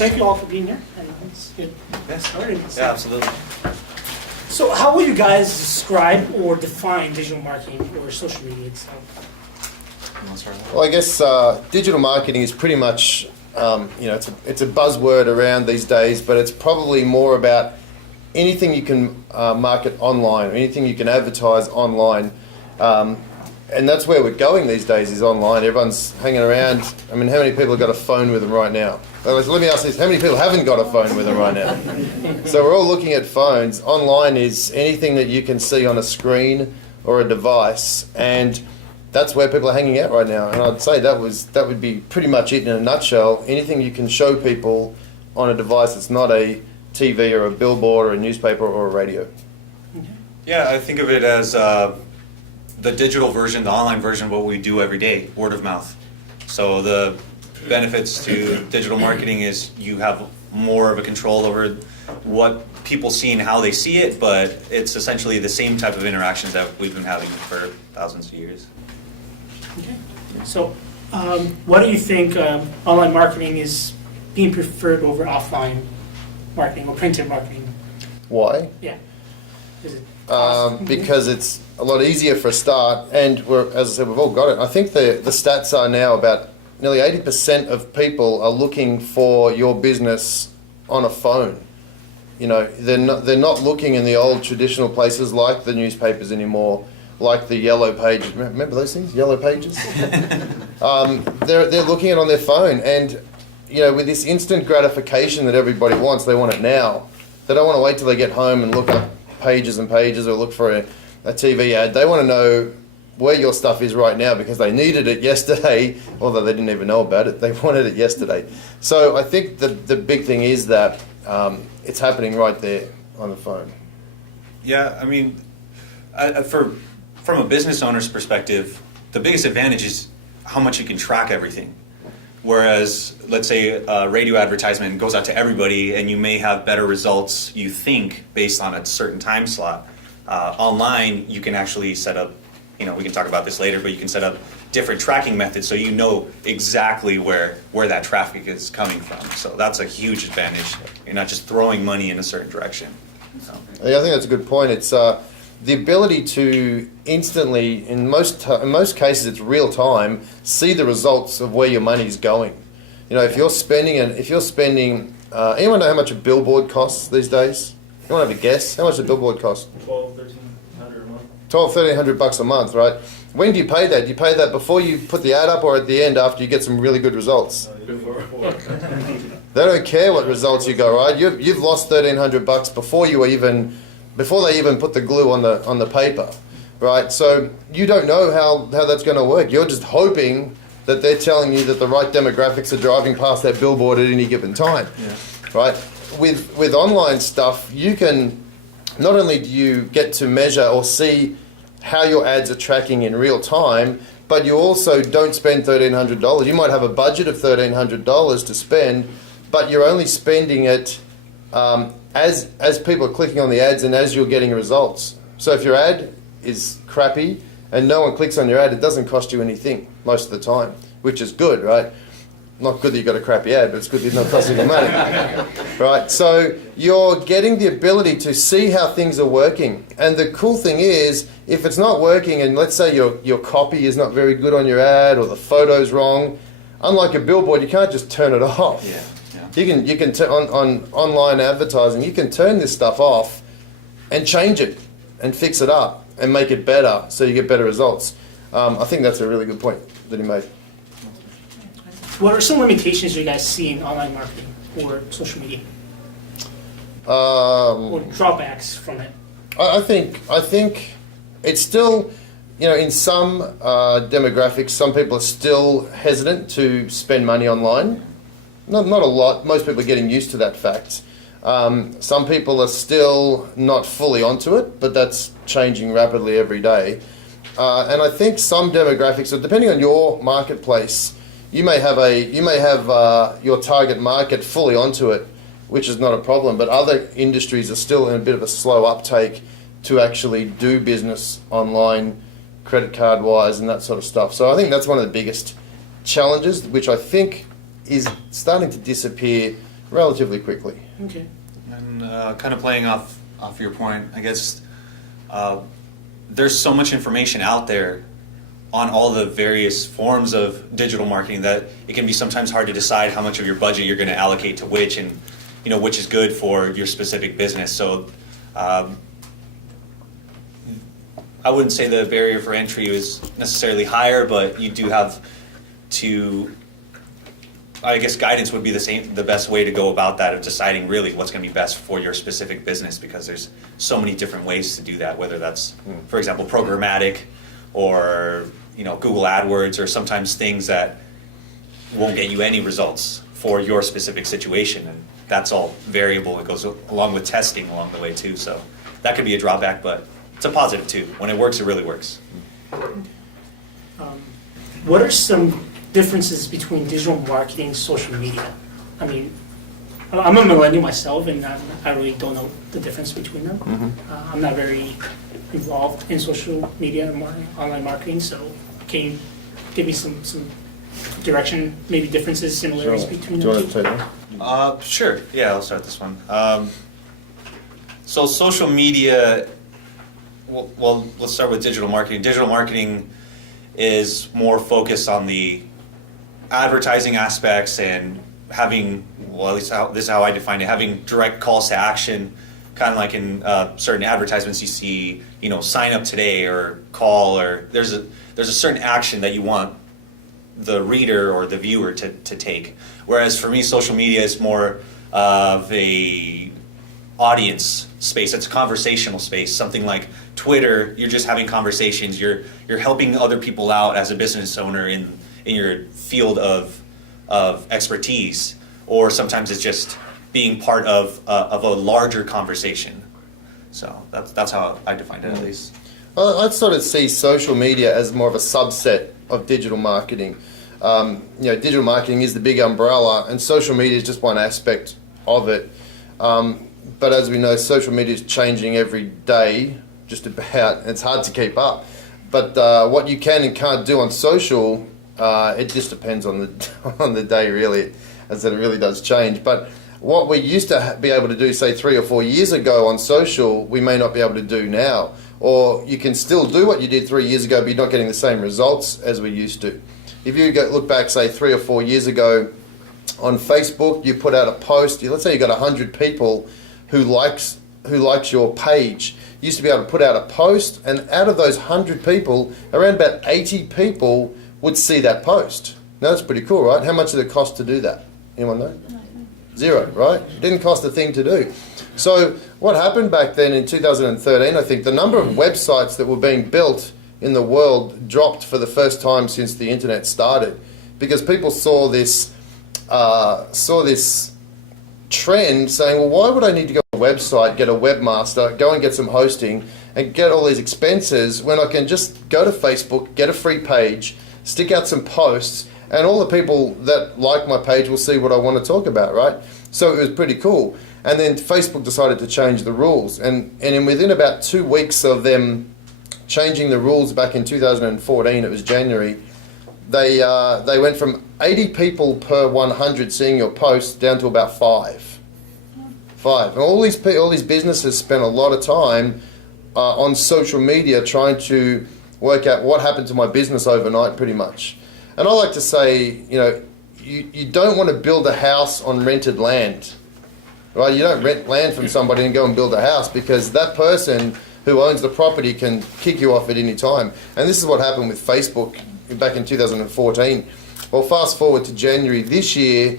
thank you all for being here. And let's get started. Yeah, absolutely. So how will you guys describe or define digital marketing or social media itself? You want to start with that? Well, I guess digital marketing is pretty much, it's a buzzword around these days, but it's probably more about anything you can market online, anything you can advertise online. And that's where we're going these days, is online. Everyone's hanging around. I mean, how many people have got a phone with them right now? Let me ask this, how many people haven't got a phone with them right now? So we're all looking at phones. Online is anything that you can see on a screen or a device, and that's where people are hanging out right now. And I'd say that would be pretty much it in a nutshell. Anything you can show people on a device that's not a TV or a billboard or a newspaper or a radio. Yeah, I think of it as the digital version, the online version of what we do every day, word of mouth. So the benefits to digital marketing is you have more of a control over what people see and how they see it, but it's essentially the same type of interactions that we've been having for thousands of years. Okay. So what do you think online marketing is being preferred over offline marketing or printed marketing? Why? Yeah. Is it cost? Because it's a lot easier for a start, and as I said, we've all got it. I think the stats are now about nearly 80% of people are looking for your business on a phone. You know, they're not looking in the old traditional places like the newspapers anymore, like the yellow pages. Remember those things, yellow pages? They're looking at it on their phone, and you know, with this instant gratification that everybody wants, they want it now. They don't want to wait till they get home and look up pages and pages or look for a TV ad. They want to know where your stuff is right now because they needed it yesterday, although they didn't even know about it. They wanted it yesterday. So I think the big thing is that it's happening right there on the phone. Yeah, I mean, from a business owner's perspective, the biggest advantage is how much you can track everything. Whereas, let's say a radio advertisement goes out to everybody and you may have better results, you think, based on a certain time slot. Online, you can actually set up, we can talk about this later, but you can set up different tracking methods so you know exactly where that traffic is coming from. So that's a huge advantage. You're not just throwing money in a certain direction. So. Yeah, I think that's a good point. It's the ability to instantly, in most cases, it's real time, see the results of where your money's going. You know, if you're spending, anyone know how much a billboard costs these days? Anyone have a guess? How much does a billboard cost? $1,200-$1,300 a month. $1,300 a month, right? When do you pay that? Do you pay that before you put the ad up or at the end after you get some really good results? Before. They don't care what results you go, right? You've lost $1,300 before they even put the glue on the paper, right? So you don't know how that's going to work. You're just hoping that they're telling you that the right demographics are driving past that billboard at any given time, right? With online stuff, you can, not only do you get to measure or see how your ads are tracking in real time, but you also don't spend $1,300. You might have a budget of $1,300 to spend, but you're only spending it as people are clicking on the ads and as you're getting results. So if your ad is crappy and no one clicks on your ad, it doesn't cost you anything most of the time, which is good, right? Not good that you've got a crappy ad, but it's good that it's not costing you money, right? So you're getting the ability to see how things are working. And the cool thing is, if it's not working and let's say your copy is not very good on your ad or the photo's wrong, unlike a billboard, you can't just turn it off. Yeah. You can on online advertising, you can turn this stuff off and change it and fix it up and make it better so you get better results. I think that's a really good point that he made. What are some limitations you guys see in online marketing or social media? Or drawbacks from it? I think it's still, in some demographics, some people are still hesitant to spend money online. Not a lot. Most people are getting used to that fact. Some people are still not fully onto it, but that's changing rapidly every day. And I think some demographics, so depending on your marketplace, you may have your target market fully onto it, which is not a problem. But other industries are still in a bit of a slow uptake to actually do business online, credit card wise, and that sort of stuff. So I think that's one of the biggest challenges, which I think is starting to disappear relatively quickly. Okay. And kind of playing off your point, I guess there's so much information out there on all the various forms of digital marketing that it can be sometimes hard to decide how much of your budget you're going to allocate to which, and which is good for your specific business. So I wouldn't say the barrier for entry is necessarily higher, but you do have to, I guess guidance would be the best way to go about that, of deciding really what's going to be best for your specific business, because there's so many different ways to do that, whether that's, for example, programmatic or Google AdWords, or sometimes things that won't get you any results for your specific situation, and that's all variable. It goes along with testing along the way too, so that could be a drawback, but it's a positive too. When it works, it really works. What are some differences between digital marketing and social media? I mean, I'm a millennial myself, and I really don't know the difference between them. I'm not very involved in social media and online marketing, so can you give me some direction, maybe differences, similarities between Do you the want to two? take that? Sure. Yeah, I'll start this one. So social media, well, let's start with digital marketing. Digital marketing is more focused on the advertising aspects and having, well, at least this is how I define it, having direct calls to action, kind of like in certain advertisements you see, sign up today or call, or there's a certain action that you want the reader or the viewer to take. Whereas for me, social media is more of a audience space. It's a conversational space. Something like Twitter, you're just having conversations. You're helping other people out as a business owner in your field of expertise, or sometimes it's just being part of a larger conversation. So that's how I define it, at least. I'd sort of see social media as more of a subset of digital marketing. Digital marketing is the big umbrella, and social media is just one aspect of it. But as we know, social media is changing every day, just about. It's hard to keep up. But what you can and can't do on social, it just depends on the day, really, as it really does change. But what we used to be able to do, say 3 or 4 years ago on social, we may not be able to do now. Or you can still do what you did 3 years ago, but you're not getting the same results as we used to. If you look back, say 3 or 4 years ago, on Facebook, you put out a post. Let's say you got 100 people who likes your page. You used to be able to put out a post, and out of those 100 people, around about 80 people would see that post. Now that's pretty cool, right? How much did it cost to do that? Anyone know? Zero, right? It didn't cost a thing to do. So what happened back then in 2013, I think the number of websites that were being built in the world dropped for the first time since the internet started, because people saw this trend saying, well, why would I need to go to a website, get a webmaster, go and get some hosting, and get all these expenses when I can just go to Facebook, get a free page, stick out some posts, and all the people that like my page will see what I want to talk about, right? So it was pretty cool. And then Facebook decided to change the rules. And within about 2 weeks of them changing the rules back in 2014, it was January, they went from 80 people per 100 seeing your post down to about 5. And all these businesses spent a lot of time on social media trying to work out what happened to my business overnight, pretty much. And I like to say, you don't want to build a house on rented land, right? You don't rent land from somebody and go and build a house, because that person who owns the property can kick you off at any time. And this is what happened with Facebook back in 2014. Well, fast forward to January this year,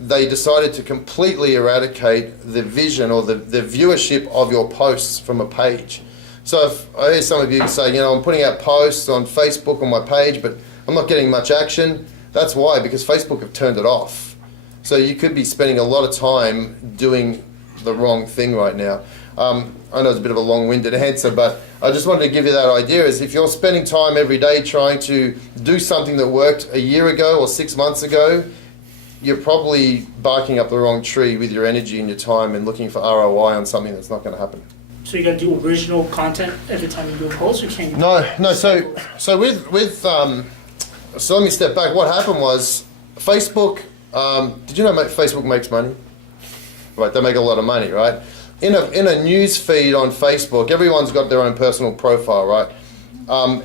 they decided to completely eradicate the vision or the viewership of your posts from a page. So if I hear some of you say, I'm putting out posts on Facebook on my page, but I'm not getting much action. That's why, because Facebook have turned it off. So you could be spending a lot of time doing the wrong thing right now. I know it's a bit of a long-winded answer, but I just wanted to give you that idea, is if you're spending time every day trying to do something that worked a year ago or 6 months ago, you're probably barking up the wrong tree with your energy and your time and looking for ROI on something that's not going to happen. So you got to do original content every time you do a post, or can you? No. So let me step back. What happened was Facebook Did you know Facebook makes money? Right, they make a lot of money, right? In a news feed on Facebook, everyone's got their own personal profile, right?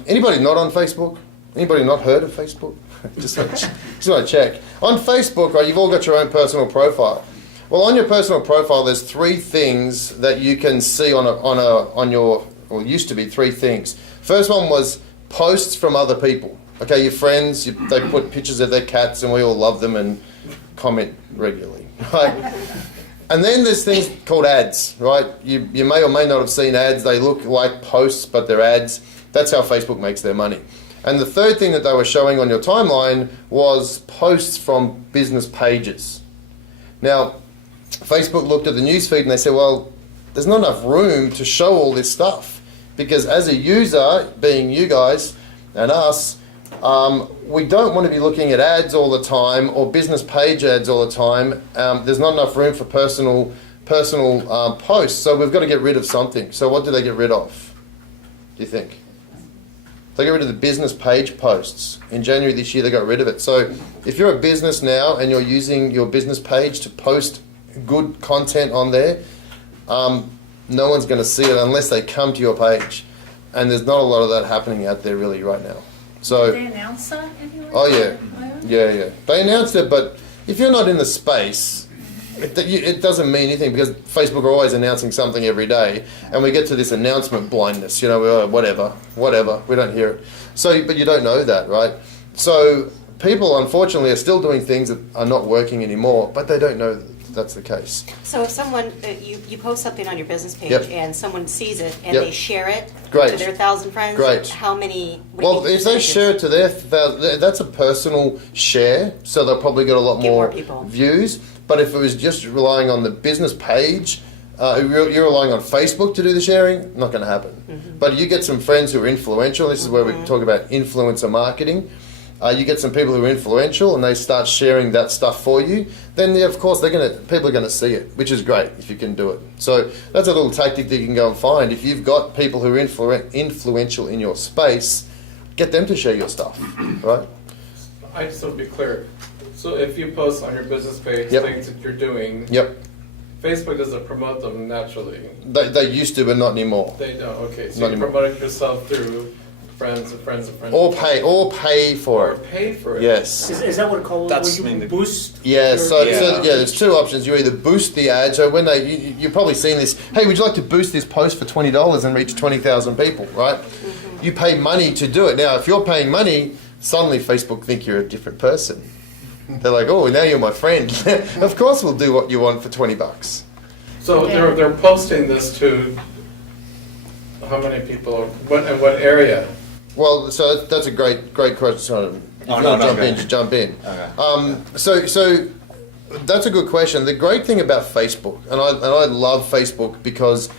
Anybody not on Facebook? Anybody not heard of Facebook? just want to check. On Facebook, right, you've all got your own personal profile. Well, on your personal profile, there's 3 things that you can see on your, well, used to be 3 things. First one was posts from other people. Okay, your friends, they put pictures of their cats, and we all love them and comment regularly, right? And then there's things called ads, right? You may or may not have seen ads. They look like posts, but they're ads. That's how Facebook makes their money. And the third thing that they were showing on your timeline was posts from business pages. Now, Facebook looked at the newsfeed and they said, well, there's not enough room to show all this stuff. Because as a user, being you guys and us, we don't want to be looking at ads all the time or business page ads all the time. There's not enough room for personal posts, so we've got to get rid of something. So what do they get rid of, do you think? They get rid of the business page posts. In January this year, they got rid of it. So if you're a business now and you're using your business page to post good content on there, no one's going to see it unless they come to your page. And there's not a lot of that happening out there really right now. So, Did they announce that anywhere? oh yeah, yeah. They announced it, but if you're not in the space, it doesn't mean anything because Facebook are always announcing something every day, and we get to this announcement blindness. You know, whatever, we don't hear it. So, but you don't know that, right? So people, unfortunately, are still doing things that are not working anymore, but they don't know that's the case. So if someone, you post something on your business page Yep. and someone sees it and Yep. they share it Great. to their 1,000 friends, Great. how many? what do you Well, think if they percentage share is? it to their, that's a personal share, so they'll probably get a lot Get more more people. views. But if it was just relying on the business page, you're relying on Facebook to do the sharing, not going to happen. Mm-hmm. But you get some friends who are influential. This is where we talk about influencer marketing. You get some people who are influential and they start sharing that stuff for you. Then, yeah, of course, people are going to see it, which is great if you can do it. So that's a little tactic that you can go and find. If you've got people who are influential in your space, get them to share your stuff, right? I just want to be clear. So if you post on your business page Yep. things that you're doing, Yep. Facebook doesn't promote them naturally. They used to, but not anymore. They don't. Okay, so Not you anymore. promote it yourself through friends and friends and friends. Or pay for Or it. pay for it. Yes. Is that what it called? That's Where you mainly- boost? Yeah, your- so Yeah. there's 2 options. You either boost the ad, so when you've probably seen this, hey, would you like to boost this post for $20 and reach 20,000 people, right? Mm-hmm. You pay money to do it. Now, if you're paying money, suddenly Facebook think you're a different person. They're like, oh, now you're my friend. Of course we'll do what you want for $20. So Yeah. they're posting this to how many people? What area? Well, so that's a great question. If you Oh, want no, to no, jump go in, ahead. just jump in. Okay. So that's a good question. The great thing about Facebook, and I love Facebook because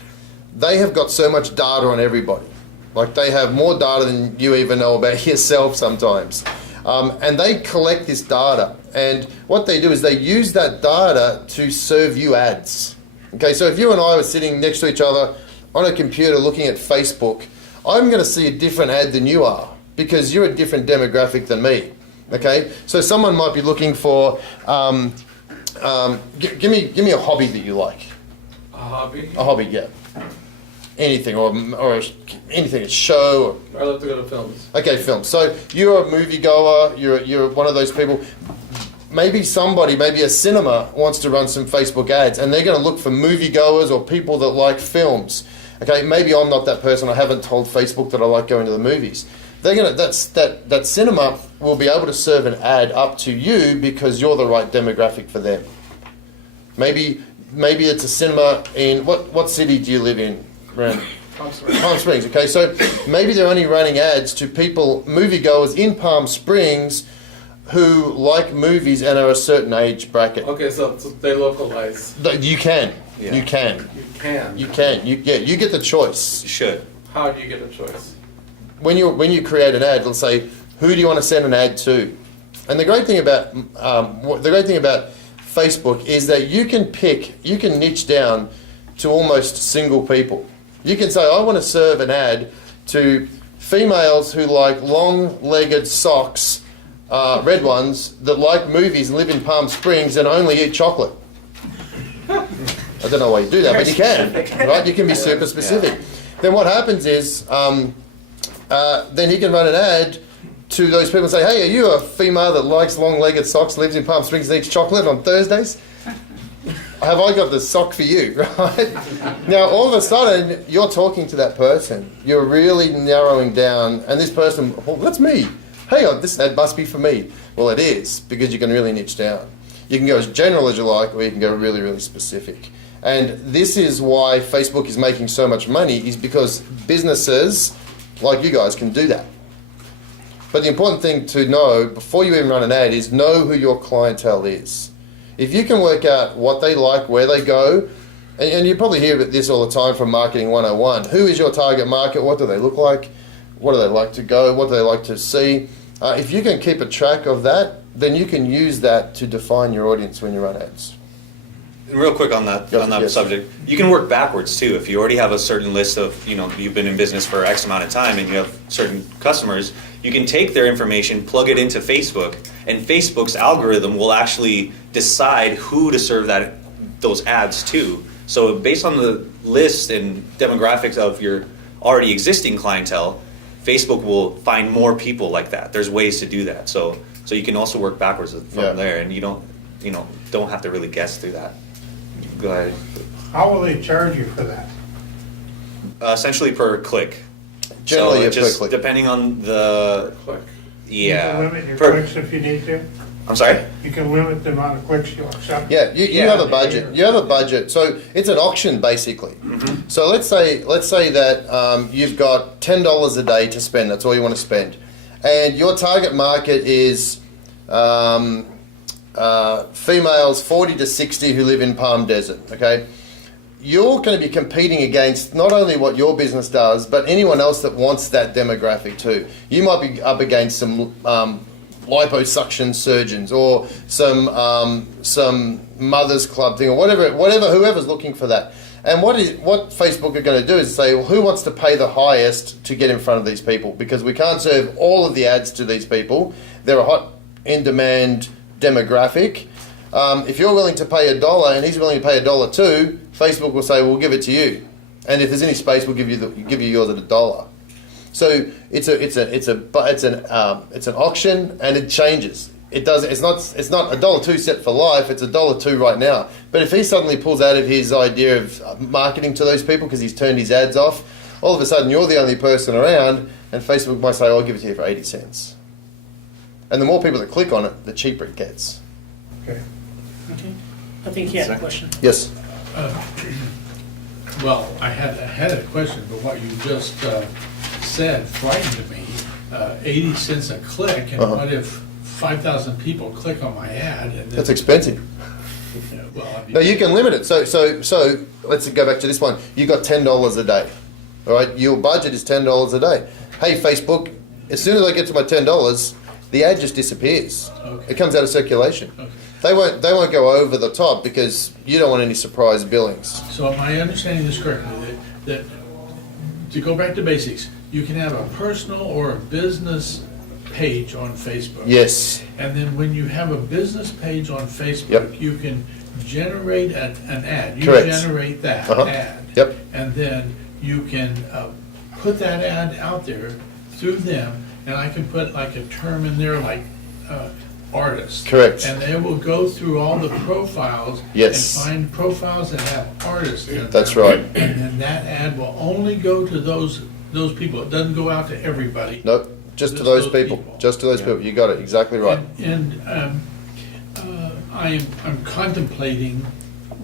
they have got so much data on everybody. Like they have more data than you even know about yourself sometimes. And they collect this data. And what they do is they use that data to serve you ads. Okay, so if you and I were sitting next to each other on a computer looking at Facebook, I'm going to see a different ad than you are because you're a different demographic than me. Okay, so someone might be looking for, give me a hobby that you like. A hobby? A hobby, yeah. Anything or anything, a show. I love to go to films. Okay, film. So you're a moviegoer. You're one of those people. Maybe a cinema wants to run some Facebook ads, and they're going to look for moviegoers or people that like films. Okay, maybe I'm not that person. I haven't told Facebook that I like going to the movies. They're gonna that cinema will be able to serve an ad up to you because you're the right demographic for them. Maybe it's a cinema in what city do you live in, Ren? Palm Springs. Okay, so maybe they're only running ads to people, moviegoers in Palm Springs, who like movies and are a certain age bracket. Okay, so they localize. You can. Yeah. You can. You can. You get the choice. You should. How do you get a choice? When you create an ad, it'll say who do you want to send an ad to, and the great thing about Facebook is that you can niche down to almost single people. You can say I want to serve an ad to females who like long-legged socks red ones that like movies and live in Palm Springs and only eat chocolate. I don't know why you do that, but you can, right? You can be super specific. Then what happens is, then he can run an ad to those people and say, hey, are you a female that likes long-legged socks, lives in Palm Springs and eats chocolate on Thursdays? Have I got the sock for you, right? Now, all of a sudden, you're talking to that person. You're really narrowing down, and this person, well, that's me. Hey, this ad must be for me. Well, it is, because you can really niche down. You can go as general as you like, or you can go really, really specific. And this is why Facebook is making so much money, is because businesses like you guys can do that. But the important thing to know before you even run an ad is know who your clientele is. If you can work out what they like, where they go, and you probably hear this all the time from Marketing 101. Who is your target market? What do they look like? What do they like to go? What do they like to see? If you can keep a track of that, then you can use that to define your audience when you run ads. Real quick on that Yes. subject, you can work backwards too. If you already have a certain list of, you've been in business for X amount of time and you have certain customers, you can take their information, plug it into Facebook, and Facebook's algorithm will actually decide who to serve those ads to. So based on the list and demographics of your already existing clientele, Facebook will find more people like that. There's ways to do that. So you can also work backwards from there, and you don't have to really guess through that. Go ahead. How will they charge you for that? Essentially per click. Generally, so per just click. depending on the Click. You can limit your Per- clicks if you need to. I'm sorry. You can limit the amount of clicks you'll accept. Yeah, you Yeah. have a budget. You have a budget. So it's an auction basically. Mm-hmm. So let's say that you've got $10 a day to spend. That's all you want to spend, and your target market is females 40 to 60 who live in Palm Desert. Okay, you're going to be competing against not only what your business does, but anyone else that wants that demographic too. You might be up against some liposuction surgeons or some mothers club thing or whoever's looking for that. And what Facebook are going to do is say, well, who wants to pay the highest to get in front of these people? Because we can't serve all of the ads to these people. They're a hot, in-demand demographic. If you're willing to pay $1 and he's willing to pay $1 too, Facebook will say, we'll give it to you. And if there's any space, we'll give you yours at $1. So it's an auction, and it changes. It's not $1.02 set for life. It's $1.02 right now. But if he suddenly pulls out of his idea of marketing to those people because he's turned his ads off, all of a sudden you're the only person around, and Facebook might say, "I'll give it to you for 80 cents." And the more people that click on it, the cheaper it gets. Okay. Okay. I think he had a question. Yes. Well, I had a question, but what you just said frightened me. 80 cents a click, and what if 5,000 people click on my ad? And then, That's expensive. well, I mean, No, you can limit it. So let's go back to this one. You got $10 a day. All right, your budget is $10 a day. Hey, Facebook, as soon as I get to my $10, the ad just disappears. Okay. It comes out of circulation. Okay. They won't go over the top because you don't want any surprise billings. So am I understanding this correctly, that to go back to basics, you can have a personal or a business page on Facebook? Yes. And then when you have a business page on Facebook, Yep. you can generate an ad. You Correct. generate that Uh-huh. ad. Yep. And then you can put that ad out there through them, and I can put like a term in there like artist. Correct. And they will go through all the profiles Yes. and find profiles that have artists in them. That's right. And then that ad will only go to those people. It doesn't go out to everybody. Nope. Just to those people. Just to those people. You got it exactly right. And I'm contemplating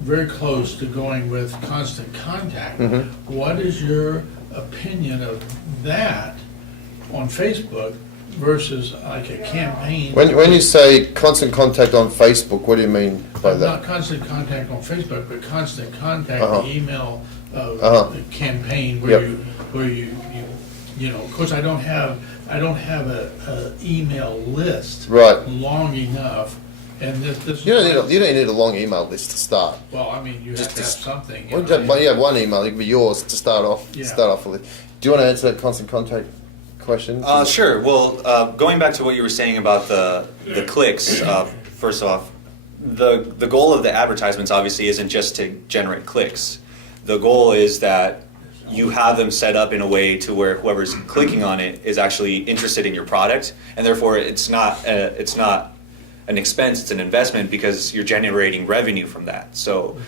very close to going with Constant Contact. Mm-hmm. What is your opinion of that on Facebook versus like a campaign? When you say constant contact on Facebook, what do you mean by Not that? Constant Contact on Facebook, but Constant Contact, Uh-huh. the email Uh-huh. campaign where Yep. you know, of course I don't have a email list Right. long enough, and this You don't need a long email list to start. well, I mean, you have to have Just- something. Well, you have one email. It could be yours to start off. Yeah. Start off with. Do you want to answer that constant contact question? Sure. Well, going back to what you were saying about the clicks, first off, the goal of the advertisements obviously isn't just to generate clicks. The goal is that you have them set up in a way to where whoever's clicking on it is actually interested in your product, and therefore it's not an expense, it's an investment because you're generating revenue from that. So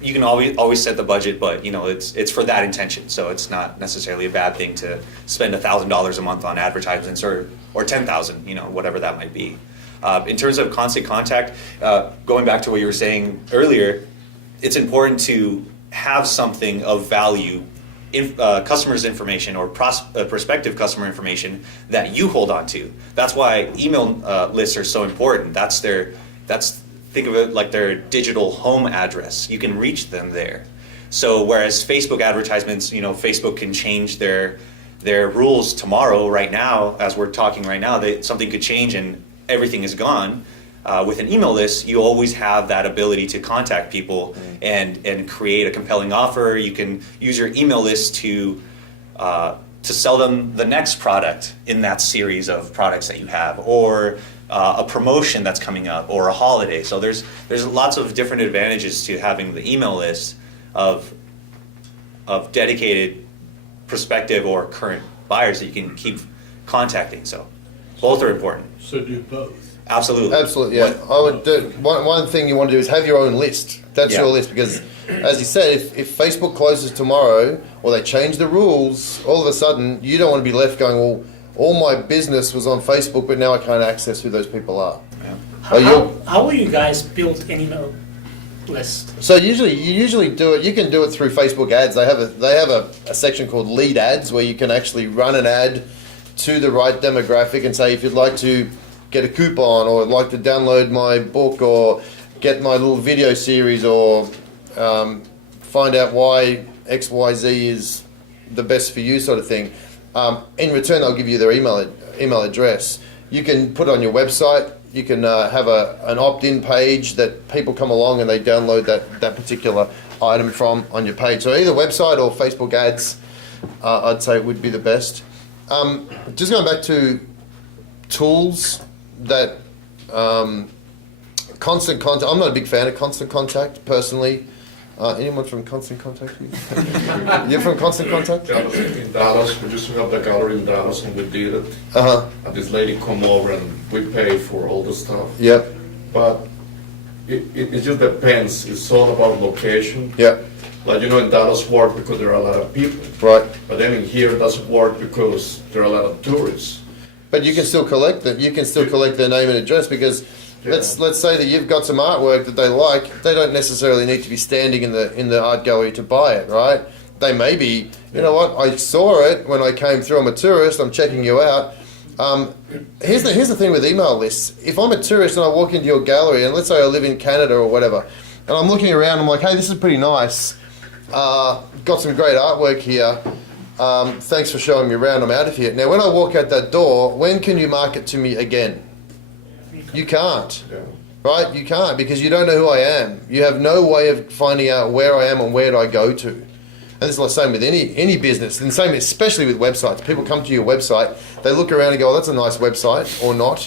you can always set the budget, but it's for that intention. So it's not necessarily a bad thing to spend $1,000 a month on advertisements or 10,000, whatever that might be. In terms of constant contact, going back to what you were saying earlier, it's important to have something of value, customers' information or prospective customer information that you hold on to. That's why email lists are so important. Think of it like their digital home address. You can reach them there. So whereas Facebook advertisements, Facebook can change their rules tomorrow, right now, as we're talking right now, something could change and everything is gone. With an email list, you always have that ability to contact people and create a compelling offer. You can use your email list to sell them the next product in that series of products that you have, or a promotion that's coming up, or a holiday. So there's lots of different advantages to having the email list of dedicated prospective or current buyers that you can keep contacting. So both are important. So do both. Absolutely. Absolutely, yeah. I would do, one thing you want to do is have your own list. That's your list, because, as you said, if Facebook closes tomorrow or they change the rules, all of a sudden you don't want to be left going, well, all my business was on Facebook, but now I can't access who those people are. Yeah. How will you guys build an email list? So you usually do it. You can do it through Facebook ads. They have a section called lead ads where you can actually run an ad to the right demographic and say, if you'd like to get a coupon, or like to download my book, or get my little video series, or find out why XYZ is the best for you, sort of thing. In return, they'll give you their email address. You can put it on your website. You can have an opt-in page that people come along and they download that particular item from on your page. So either website or Facebook ads, I'd say would be the best. Just going back to tools that constant contact. I'm not a big fan of constant contact personally. Anyone from Constant Contact? You're from Constant Contact? In Dallas, we used to have the gallery in Dallas, and we did it. And this lady come over and we pay for all the stuff. Yep. But it just depends. It's all about location. Yep. Like, in Dallas work because there are a lot of people. Right. But then in here it doesn't work because there are a lot of tourists. But you can still collect them. You can still collect their name and address, because let's say that you've got some artwork that they like. They don't necessarily need to be standing in the art gallery to buy it, right? They may be. You know what? I saw it when I came through. I'm a tourist. I'm checking you out. Here's the thing with email lists. If I'm a tourist and I walk into your gallery, and let's say I live in Canada or whatever, and I'm looking around, I'm like, hey, this is pretty nice. Got some great artwork here. Thanks for showing me around. I'm out of here. Now, when I walk out that door, when can you market to me again? You can't. Yeah. Right? You can't, because you don't know who I am. You have no way of finding out where I am and where do I go to. And this is the same with any business. And the same especially with websites. People come to your website, they look around and go, oh, that's a nice website, or not,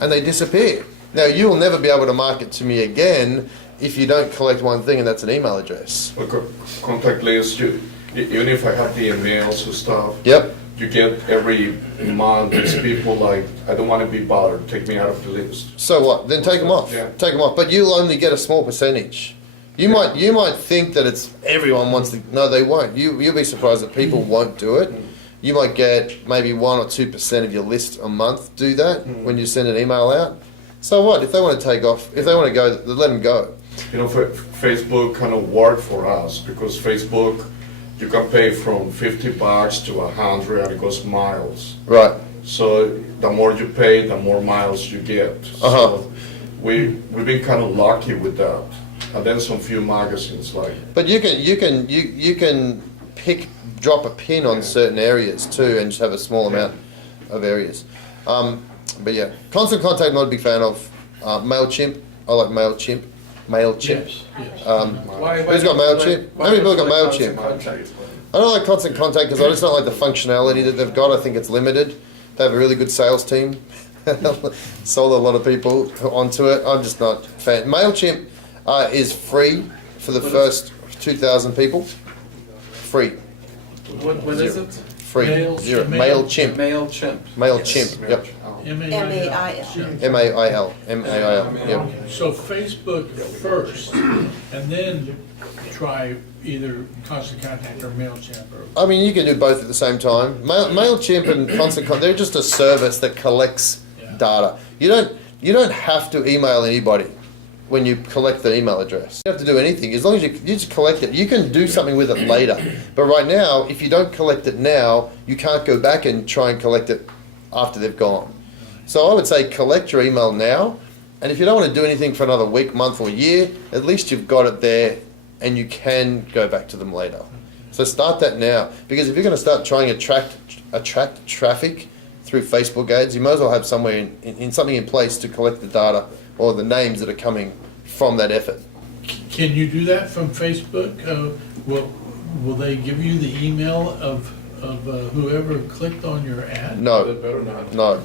and they disappear. Now, you will never be able to market to me again if you don't collect one thing, and that's an email address. Well, contact list, even if I have the emails and stuff, Yep. you get every month these people like, I don't want to be bothered, take me out of the list. So what? Then take them off. Yeah. Take them off. But you'll only get a small percentage. You might think that it's everyone wants to. No, they won't. You'll be surprised that people won't do it. You might get maybe 1 or 2% of your list a month do that when you send an email out. So what? If they want to take off, if they want to go, let them go. Facebook kind of worked for us because Facebook, you can pay from $50 to $100 and it goes miles. Right. So the more you pay, the more miles you get. So we've been kind of lucky with that. And then some few magazines like. But you can drop a pin on certain areas too, and just have a small amount of areas. But yeah, Constant Contact, not a big fan of. MailChimp, I like MailChimp. Yes. Who's got MailChimp? How many people got MailChimp? I don't like Constant Contact because I just don't like the functionality that they've got. I think it's limited. They have a really good sales team. Sold a lot of people onto it. I'm just not a fan. MailChimp is free for the first 2,000 people. Free. What is it? Free. Mail- Zero. Mail- MailChimp. MailChimp. MailChimp. Yep. MAIL. MAIL. MAIL. Yep. So Facebook first, and then try either Constant Contact or MailChimp or. I mean, you can do both at the same time. MailChimp and Constant Contact, they're just a service that collects data. You don't have to email anybody when you collect the email address. You don't have to do anything. As long as you just collect it, you can do something with it later. But right now, if you don't collect it now, you can't go back and try and collect it after they've gone. So I would say collect your email now, and if you don't want to do anything for another week, month, or year, at least you've got it there and you can go back to them later. So start that now, because if you're going to start trying to attract traffic through Facebook ads, you might as well have somewhere in something in place to collect the data or the names that are coming from that effort. Can you do that from Facebook? Will they give you the email of whoever clicked on your ad? No, They better not. no,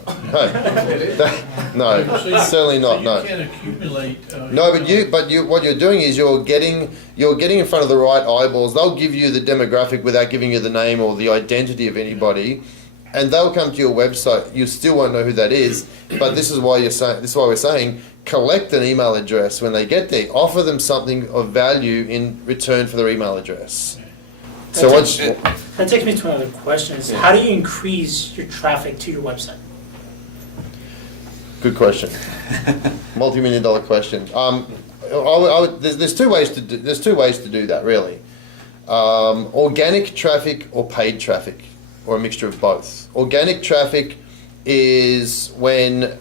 no, So you- certainly not. so No. you can't accumulate. No, but what you're doing is you're getting in front of the right eyeballs. They'll give you the demographic without giving you the name or the identity of anybody, and they'll come to your website. You still won't know who that is, but this is why we're saying collect an email address when they get there. Offer them something of value in return for their email address. So once That takes me to another question, is how do you increase your traffic to your website? Good question. Multi-million-dollar question. There's two ways to do that really. Organic traffic or paid traffic, or a mixture of both. Organic traffic is when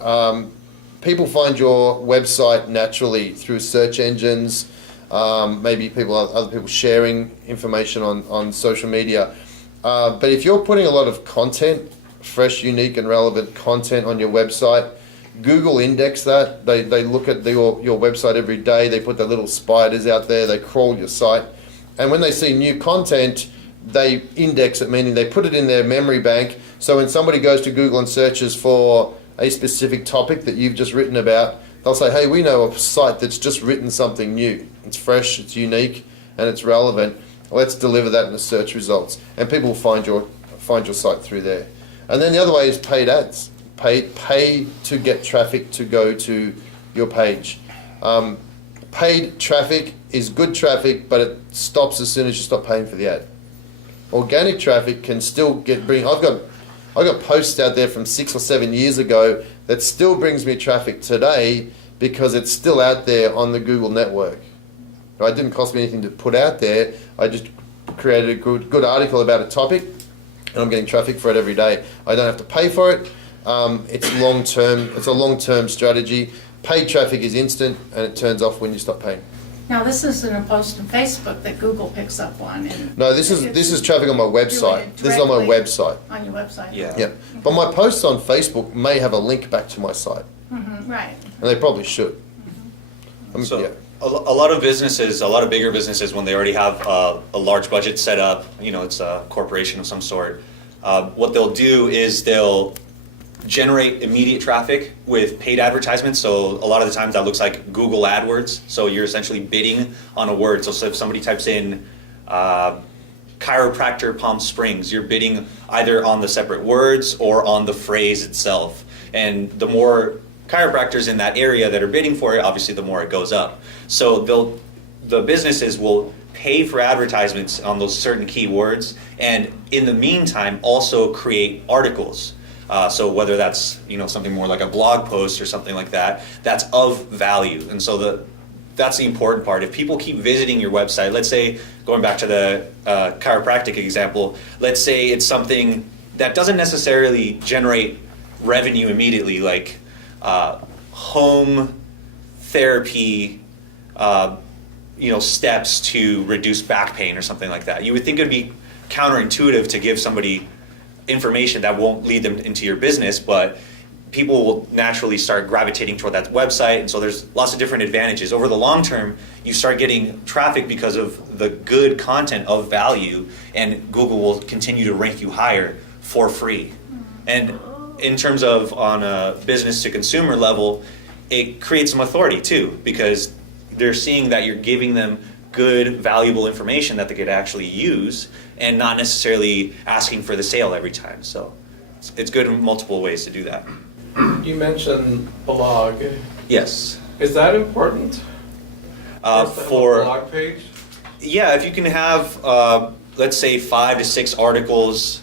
people find your website naturally through search engines. Maybe other people sharing information on social media. But if you're putting a lot of content, fresh, unique, and relevant content on your website, Google index that. They look at your website every day. They put their little spiders out there. They crawl your site. And when they see new content, they index it, meaning they put it in their memory bank. So when somebody goes to Google and searches for a specific topic that you've just written about, they'll say, hey, we know a site that's just written something new. It's fresh, it's unique, and it's relevant. Let's deliver that in the search results. And people will find your site through there. And then the other way is paid ads. Pay to get traffic to go to your page. Paid traffic is good traffic, but it stops as soon as you stop paying for the ad. Organic traffic can still bring. I've got posts out there from 6 or 7 years ago that still brings me traffic today because it's still out there on the Google network. It didn't cost me anything to put out there. I just created a good article about a topic, and I'm getting traffic for it every day. I don't have to pay for it. It's long term. It's a long-term strategy. Paid traffic is instant, and it turns off when you stop paying. Now, this isn't a post on Facebook that Google picks up on. And No, this is traffic on my website. This is on my website. On your website? Yeah. Yeah, but my posts on Facebook may have a link back to my site, Right. and they probably should. So Yeah. a lot of businesses, a lot of bigger businesses, when they already have a large budget set up, it's a corporation of some sort, what they'll do is they'll generate immediate traffic with paid advertisements. So a lot of the times that looks like Google AdWords. So you're essentially bidding on a word. So if somebody types in chiropractor Palm Springs, you're bidding either on the separate words or on the phrase itself. And the more chiropractors in that area that are bidding for it, obviously the more it goes up. So the businesses will pay for advertisements on those certain keywords, and in the meantime also create articles. So whether that's something more like a blog post or something like that, that's of value. And so that's the important part. If people keep visiting your website, let's say, going back to the chiropractic example, let's say it's something that doesn't necessarily generate revenue immediately, like home therapy, steps to reduce back pain or something like that. You would think it'd be counterintuitive to give somebody information that won't lead them into your business, but people will naturally start gravitating toward that website, and so there's lots of different advantages. Over the long term, you start getting traffic because of the good content of value, and Google will continue to rank you higher for free. And in terms of on a business to consumer level, it creates some authority too, because they're seeing that you're giving them good, valuable information that they could actually use, and not necessarily asking for the sale every time. So it's good in multiple ways to do that. You mentioned blog. Yes. Is that important? First to have a For blog page? yeah, if you can have let's say 5 to 6 articles.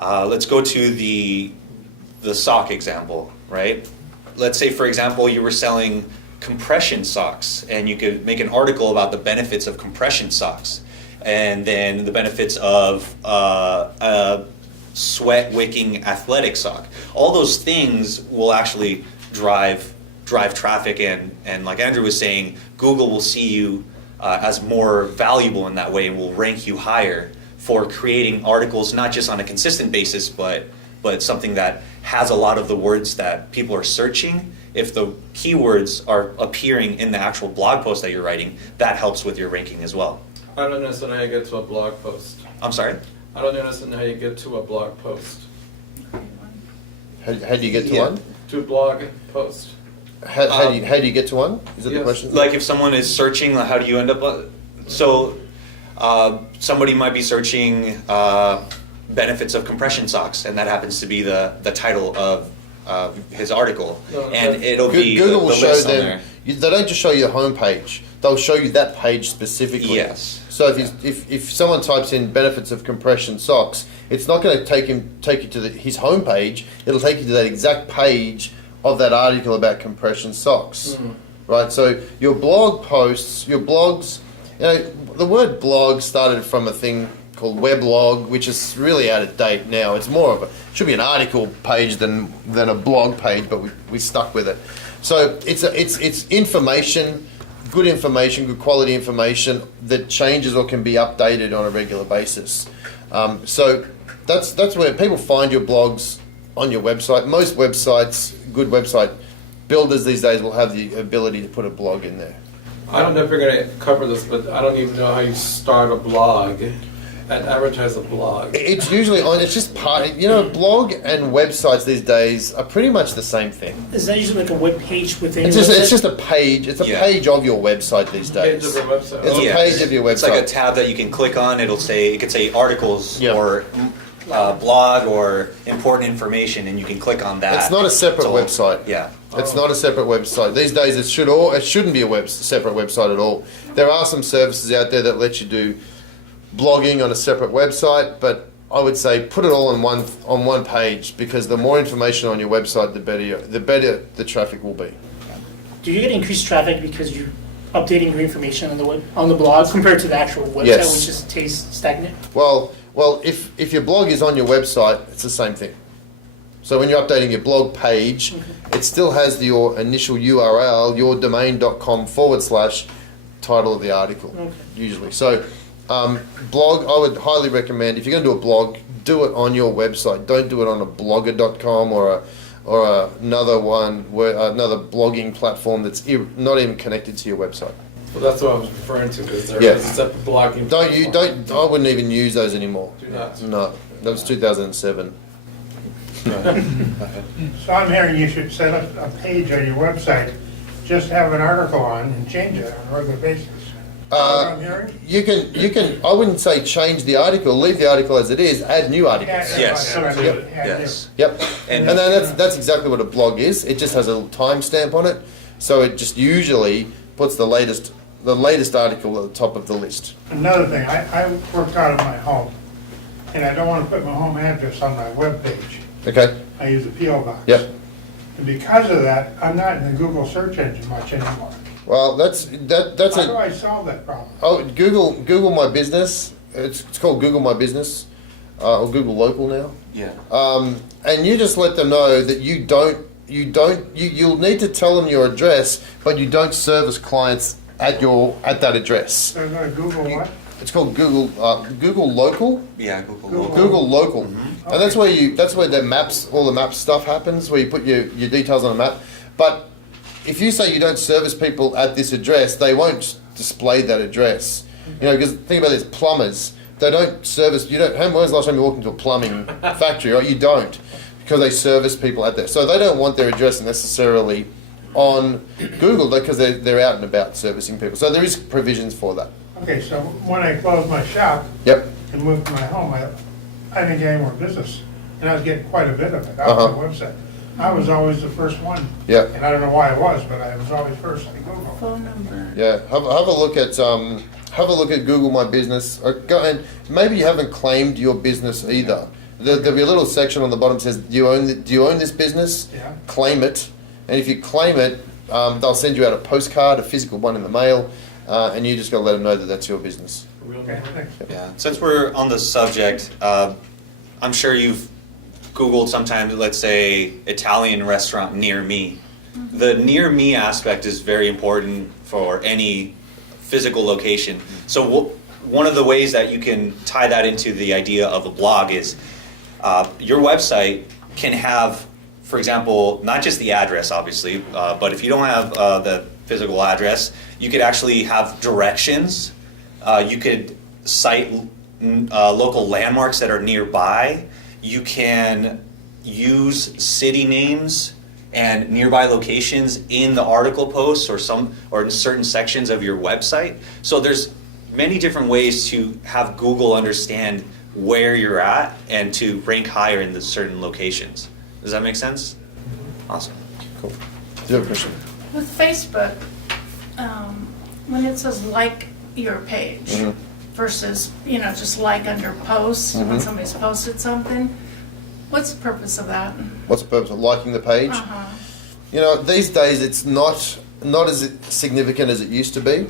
Let's go to the sock example, right? Let's say, for example, you were selling compression socks, and you could make an article about the benefits of compression socks, and then the benefits of a sweat-wicking athletic sock. All those things will actually drive traffic, and like Andrew was saying, Google will see you as more valuable in that way, and will rank you higher for creating articles not just on a consistent basis, but something that has a lot of the words that people are searching. If the keywords are appearing in the actual blog post that you're writing, that helps with your ranking as well. I don't understand how you get to a blog post. I'm sorry? I don't understand how you get to a blog post. How do you get to Yeah. one? To blog post. How do you get to one? Is that the Yes. question? Like if someone is searching, how do you end up? Somebody might be searching benefits of compression socks, and that happens to be the title of his article, No, and but it'll be Google the will show list on them. there. They don't just show you the homepage; they'll show you that page specifically. Yes. So if someone types in benefits of compression socks, it's not going to take you to his homepage. It'll take you to that exact page of that article about compression socks, right? So your blog posts, your blogs. You know, the word blog started from a thing called weblog, which is really out of date now. It's more of should be an article page than a blog page, but we stuck with it. So it's information, good quality information that changes or can be updated on a regular basis. So that's where people find your blogs on your website. Most websites, good website builders these days will have the ability to put a blog in there. I don't know if you're going to cover this, but I don't even know how you start a blog and advertise a blog. It's usually it's just part, blog and websites these days are pretty much the same thing. Is that usually like a web page within It's your website? just a page, it's a Yeah. page of your website these Page days. of your website. It's a Yes. page of your It's like a website. tab that you can click on. It could say articles Yeah. or blog or important information, and you can click on that. It's not a separate So, website. Yeah. It's not a separate website. These days it shouldn't be a separate website at all. There are some services out there that let you do blogging on a separate website, but I would say put it all on one page, because the more information on your website, the better the traffic will be. Do you get increased traffic because you're updating your information on the blog compared to the actual website, Yes. which just stays stagnant? Well, if your blog is on your website, it's the same thing. So when you're updating your blog page, it still has your initial URL, your domain.com/title of the article, usually. So blog, I would highly recommend, if you're going to do a blog, do it on your website. Don't do it on a blogger.com or another blogging platform that's not even connected to your website. Well, that's what I was referring to, because there Yeah. is a separate blogging. I wouldn't even use those anymore. Do not. No, that was 2007. So I'm hearing you should set up a page on your website, just have an article on and change it on a regular basis. Is that what I'm hearing? You can. I wouldn't say change the article. Leave the article as it is. Add new articles. Yes. Absolutely. Yes. Yep. And- And then that's exactly what a blog is. It just has a little timestamp on it, so it just usually puts the latest article at the top of the list. Another thing, I work out of my home, and I don't want to put my home address on my webpage. Okay. I use a P.O. box. Yep. And because of that, I'm not in the Google search engine much anymore. Well, that's How do a I solve that problem? Google My Business. It's called Google My Business, or Google Local now. Yeah. And you just let them know that you'll need to tell them your address, but you don't service clients at that address. So I'm going to Google what? It's called Google Local. Yeah, Google Local. Google Local, and that's where the maps, all the map stuff happens, where you put your details on a map. But if you say you don't service people at this address, they won't display that address. You know, because think about this: plumbers, they don't service. You don't. When was the last time you walked into a plumbing factory? Right? You don't, because they service people at there. So they don't want their address necessarily on Google because they're out and about servicing people. So there is provisions for that. Okay, so when I closed my shop Yep. and moved to my home, I didn't get any more business, and I was getting quite a bit of it out on the website. I was always the first one. Yeah. And I don't know why I was, but I was always first on Google. Phone number. Yeah, have a look at Google My Business. Or go, and maybe you haven't claimed your business either. There'll be a little section on the bottom that says, do you own this business? Yeah. Claim it, and if you claim it, they'll send you out a postcard, a physical one in the mail, and you just got to let them know that that's your business. Okay, thanks. Yeah. Since we're on the subject, I'm sure you've Googled sometimes, let's say, Italian restaurant near me. The near me aspect is very important for any physical location. So one of the ways that you can tie that into the idea of a blog is your website can have, for example, not just the address, obviously, but if you don't have the physical address, you could actually have directions. You could cite local landmarks that are nearby. You can use city names and nearby locations in the article posts or in certain sections of your website. So there's many different ways to have Google understand where you're at and to rank higher in the certain locations. Does that make sense? Awesome. Cool. Do you have a question? With Facebook, when it says like your page versus, just like under posts, when somebody's posted something, what's the purpose of that? What's the purpose of liking the page? You know, these days it's not as significant as it used to be,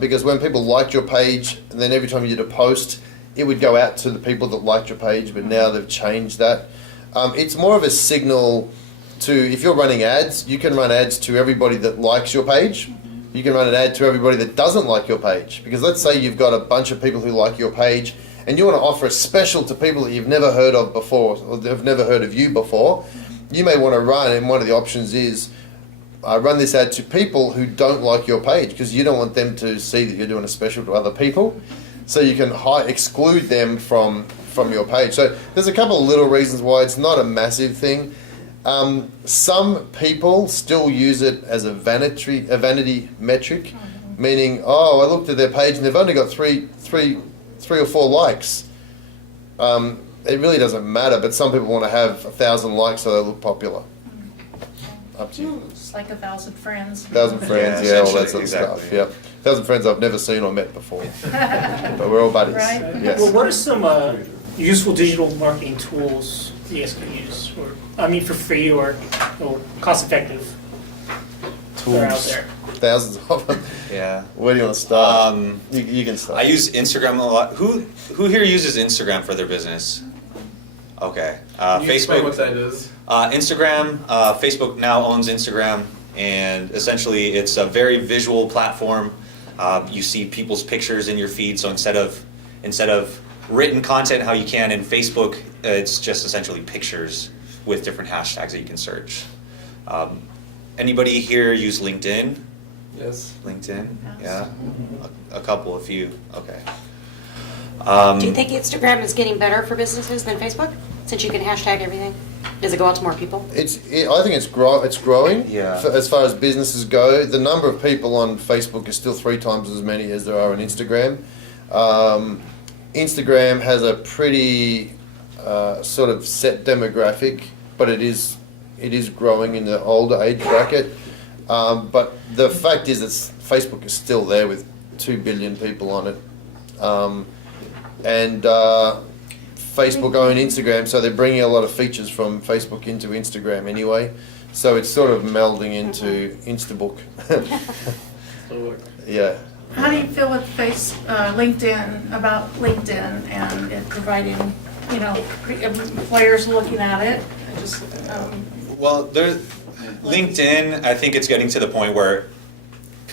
because when people liked your page, and then every time you did a post, it would go out to the people that liked your page, but now they've changed that. It's more of a signal to, if you're running ads, you can run ads to everybody that likes your page. You can run an ad to everybody that doesn't like your page. Because let's say you've got a bunch of people who like your page, and you want to offer a special to people that you've never heard of before, or have never heard of you before. You may want to run, and one of the options is run this ad to people who don't like your page, because you don't want them to see that you're doing a special to other people. So you can exclude them from your page. So there's a couple of little reasons why it's not a massive thing. Some people still use it as a vanity metric, meaning, I looked at their page and they've only got three or four likes. It really doesn't matter, but some people want to have 1,000 likes so they look popular. Up to you. It's like 1,000 friends. 1,000 friends, Yeah, all that sort of exactly. stuff. Yep. 1,000 friends I've never seen or met before, but we're all buddies. Right. Yes. Well, what are some useful digital marketing tools you guys can use, for free or cost effective that are out there? Thousands of them. Yeah. Where do you want to start? You can start. I use Instagram a lot. Who here uses Instagram for their business? Okay. Can you explain Facebook. what that is? Instagram. Facebook now owns Instagram, and essentially it's a very visual platform. You see people's pictures in your feed, so instead of written content, how you can in Facebook, it's just essentially pictures with different hashtags that you can search. Anybody here use LinkedIn? Yes. LinkedIn? Yeah? A couple, a few. Okay. Do you think Instagram is getting better for businesses than Facebook? Since you can hashtag everything? Does it go out to more people? I think it's growing. Yeah. As far as businesses go, the number of people on Facebook is still 3 times as many as there are on Instagram. Instagram has a pretty sort of set demographic, but it is growing in the older age bracket. But the fact is that Facebook is still there with 2 billion people on it. And Facebook own Instagram, so they're bringing a lot of features from Facebook into Instagram anyway. So it's sort of melding into Instabook. Yeah. How do you feel with LinkedIn, about LinkedIn and it providing, employers looking at it? Well, LinkedIn, I think it's getting to the point where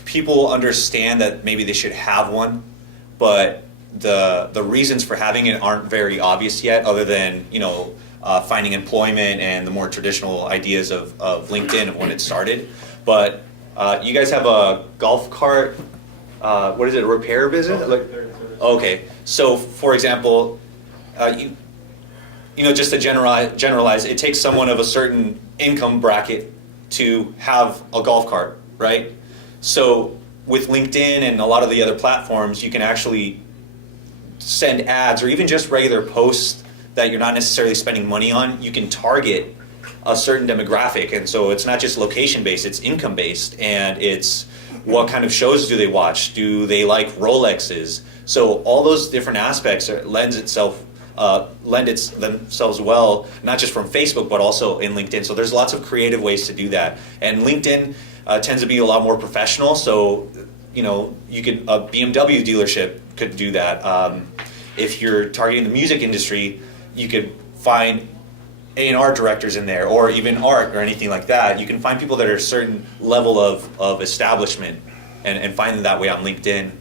people understand that maybe they should have one, but the reasons for having it aren't very obvious yet, other than finding employment and the more traditional ideas of LinkedIn of when it started. But you guys have a golf cart. What is it? A repair business? Okay. So, for example, just to generalize, it takes someone of a certain income bracket to have a golf cart, right? So with LinkedIn and a lot of the other platforms, you can actually send ads or even just regular posts that you're not necessarily spending money on. You can target a certain demographic, and so it's not just location based, it's income based, and it's what kind of shows do they watch? Do they like Rolexes? So all those different aspects lend themselves well, not just from Facebook, but also in LinkedIn. So there's lots of creative ways to do that. And LinkedIn tends to be a lot more professional. So, you could, a BMW dealership could do that. If you're targeting the music industry, you could find A&R directors in there, or even art or anything like that. You can find people that are a certain level of establishment and find them that way on LinkedIn.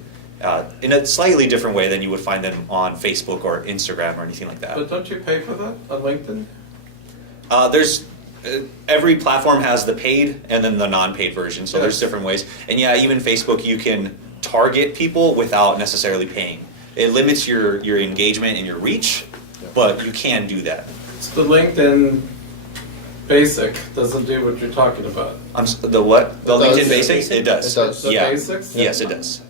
In a slightly different way than you would find them on Facebook or Instagram or anything like that. But don't you pay for that on LinkedIn? There's every platform has the paid and then the non-paid version, so there's different ways. And yeah, even Facebook, you can target people without necessarily paying. It limits your engagement and your reach, but you can do that. So the LinkedIn Basic doesn't do what you're talking about. The what? The LinkedIn Basic? It does. It does. The Yeah. basics? Yes, it does.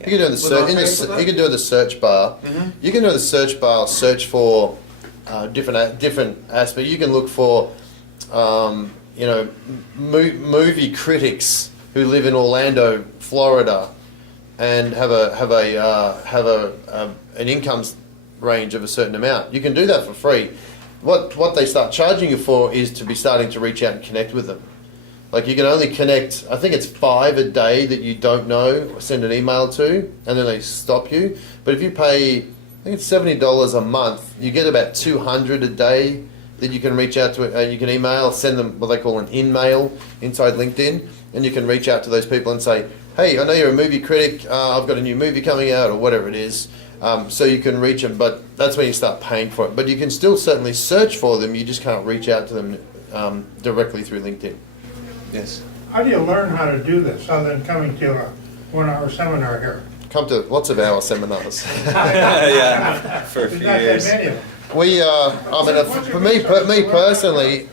You can do the search. You can do the search bar. You can do the search bar. Search for different aspects. You can look for movie critics who live in Orlando, Florida, and have an income range of a certain amount. You can do that for free. What they start charging you for is to be starting to reach out and connect with them. Like you can only connect, I think it's 5 a day that you don't know, send an email to, and then they stop you. But if you pay, I think it's $70 a month, you get about 200 a day that you can reach out to, and you can email, send them what they call an in-mail inside LinkedIn, and you can reach out to those people and say, hey, I know you're a movie critic, I've got a new movie coming out, or whatever it is. So you can reach them, but that's when you start paying for it. But you can still certainly search for them, you just can't reach out to them directly through LinkedIn. Yes. How do you learn how to do this other than coming to a 1-hour seminar here? Come to lots of our seminars. Yeah, for a There's few not that years. many of them. We, for me personally,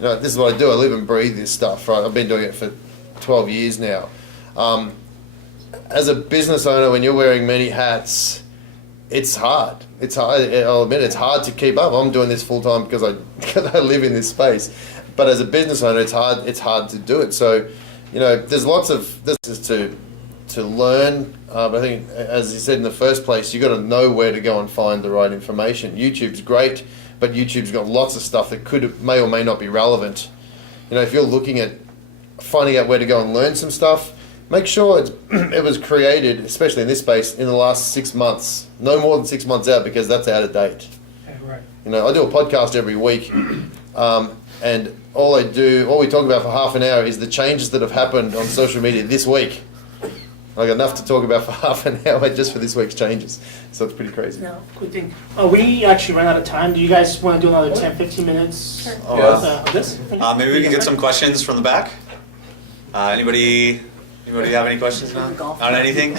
this is what I do. I live and breathe this stuff. Right, I've been doing it for 12 years now. As a business owner, when you're wearing many hats, it's hard. It's hard. I'll admit it's hard to keep up. I'm doing this full time because I live in this space. But as a business owner, it's hard. It's hard to do it. So, there's lots of this is to learn. But I think, as you said in the first place, you got to know where to go and find the right information. YouTube's great, but YouTube's got lots of stuff that may or may not be relevant. If you're looking at finding out where to go and learn some stuff, make sure it was created, especially in this space, in the last 6 months. No more than 6 months out, because that's out of date. Yeah, right. I do a podcast every week, and all we talk about for half an hour is the changes that have happened on social media this week. I got enough to talk about for half an hour just for this week's changes. So it's pretty crazy. No, good thing. We actually ran out of time. Do you guys want to do another 10, 15 minutes Sure. of this? Maybe we can get some questions from the back. Anybody have any questions on anything?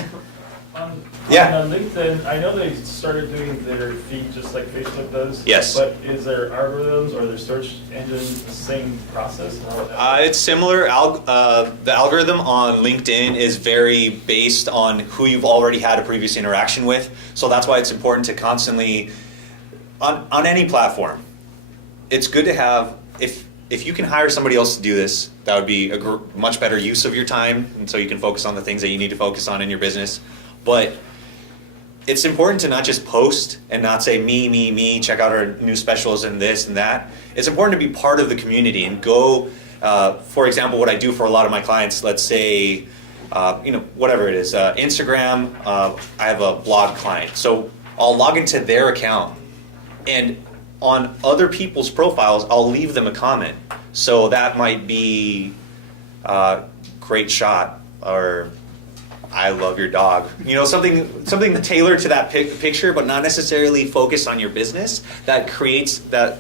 Yeah. On LinkedIn, I know they started doing their feed just like Facebook does. Yes. But is their algorithms or their search engine the same process? It's similar. The algorithm on LinkedIn is very based on who you've already had a previous interaction with. So that's why it's important to constantly, on any platform, it's good to have, if you can hire somebody else to do this, that would be a much better use of your time, and so you can focus on the things that you need to focus on in your business. But it's important to not just post and not say me, check out our new specials and this and that. It's important to be part of the community and go, for example, what I do for a lot of my clients, let's say, whatever it is, Instagram, I have a blog client. So I'll log into their account, and on other people's profiles, I'll leave them a comment. So that might be great shot, or I love your dog. You know, something tailored to that picture, but not necessarily focused on your business. That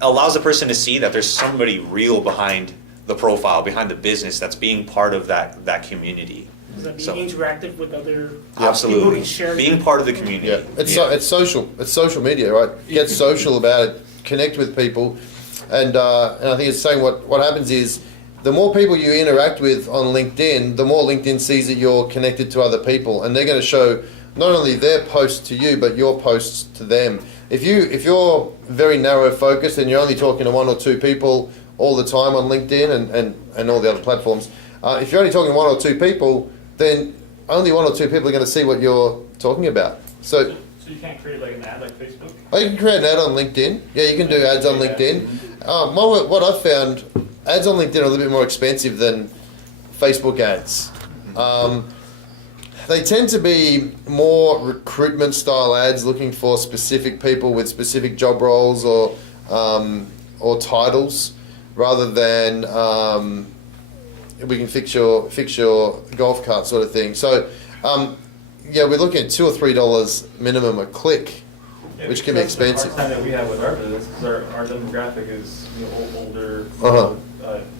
allows the person to see that there's somebody real behind the profile, behind the business that's being part of that community. Is that being So- interactive with other Absolutely. people who share Being part of the community. Yeah, it's social. It's social media, right? Get social about it. Connect with people, and I think it's saying what happens is the more people you interact with on LinkedIn, the more LinkedIn sees that you're connected to other people, and they're going to show not only their posts to you but your posts to them. If you're very narrow focused and you're only talking to one or two people all the time on LinkedIn and all the other platforms, if you're only talking to one or two people, then only one or two people are going to see what you're talking about. So you can't create like an ad like Facebook? oh, you can create an ad on LinkedIn. Yeah, you can do ads on LinkedIn. What I've found, ads on LinkedIn are a little bit more expensive than Facebook ads. They tend to be more recruitment style ads looking for specific people with specific job roles or titles, rather than we can fix your golf cart sort of thing. So yeah, we're looking at $2 or $3 minimum a click, which can be expensive. The hard time that we have with our business because our demographic is older,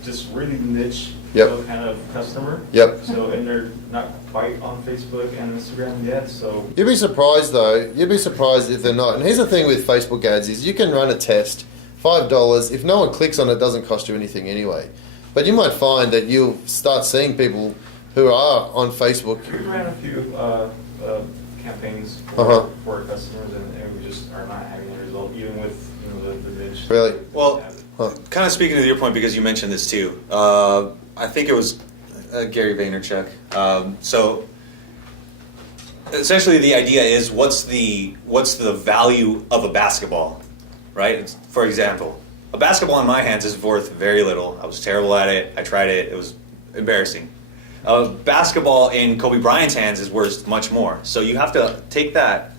just really niche kind of customer. Yep. So and they're not quite on Facebook and Instagram yet. So You'd be surprised though. You'd be surprised if they're not. And here's the thing with Facebook ads is you can run a test, $5. If no one clicks on it, it doesn't cost you anything anyway. But you might find that you'll start seeing people who are on Facebook. we ran a few campaigns Uh-huh. for our customers, and we just are not having a result, even with the niche. Really? Well, kind of speaking to your point, because you mentioned this too. I think it was Gary Vaynerchuk. So essentially, the idea is what's the value of a basketball, right? For example, a basketball in my hands is worth very little. I was terrible at it. I tried it. It was embarrassing. A basketball in Kobe Bryant's hands is worth much more. So you have to take that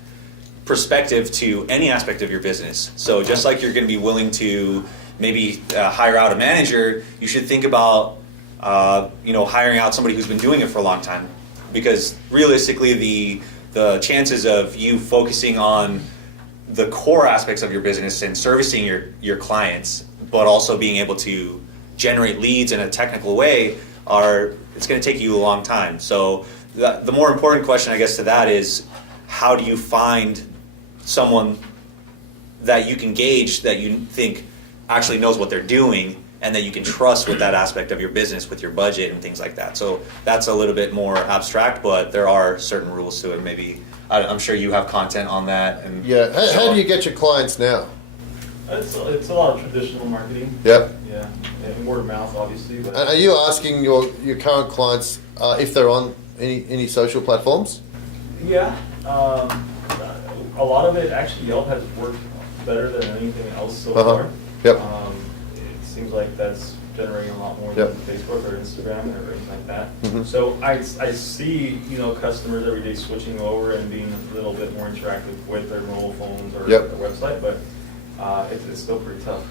perspective to any aspect of your business. So just like you're going to be willing to maybe hire out a manager, you should think about hiring out somebody who's been doing it for a long time. Because realistically, the chances of you focusing on the core aspects of your business and servicing your clients, but also being able to generate leads in a technical way, it's going to take you a long time. So the more important question, I guess, to that is, how do you find someone that you can gauge that you think actually knows what they're doing and that you can trust with that aspect of your business, with your budget and things like that. So that's a little bit more abstract, but there are certain rules to it. Maybe I'm sure you have content on that. And Yeah. How do you get your clients now? It's a lot of traditional marketing. Yep. Yeah, and word of mouth, obviously. But And are you asking your current clients if they're on any social platforms? yeah, a lot of it actually Yelp has worked better than anything else so far. Yep. It seems like that's generating a lot more Yep. than Facebook or Instagram or anything like that. Mhm. So I see customers every day switching over and being a little bit more interactive with their mobile phones or Yep. their website, but it's still pretty tough.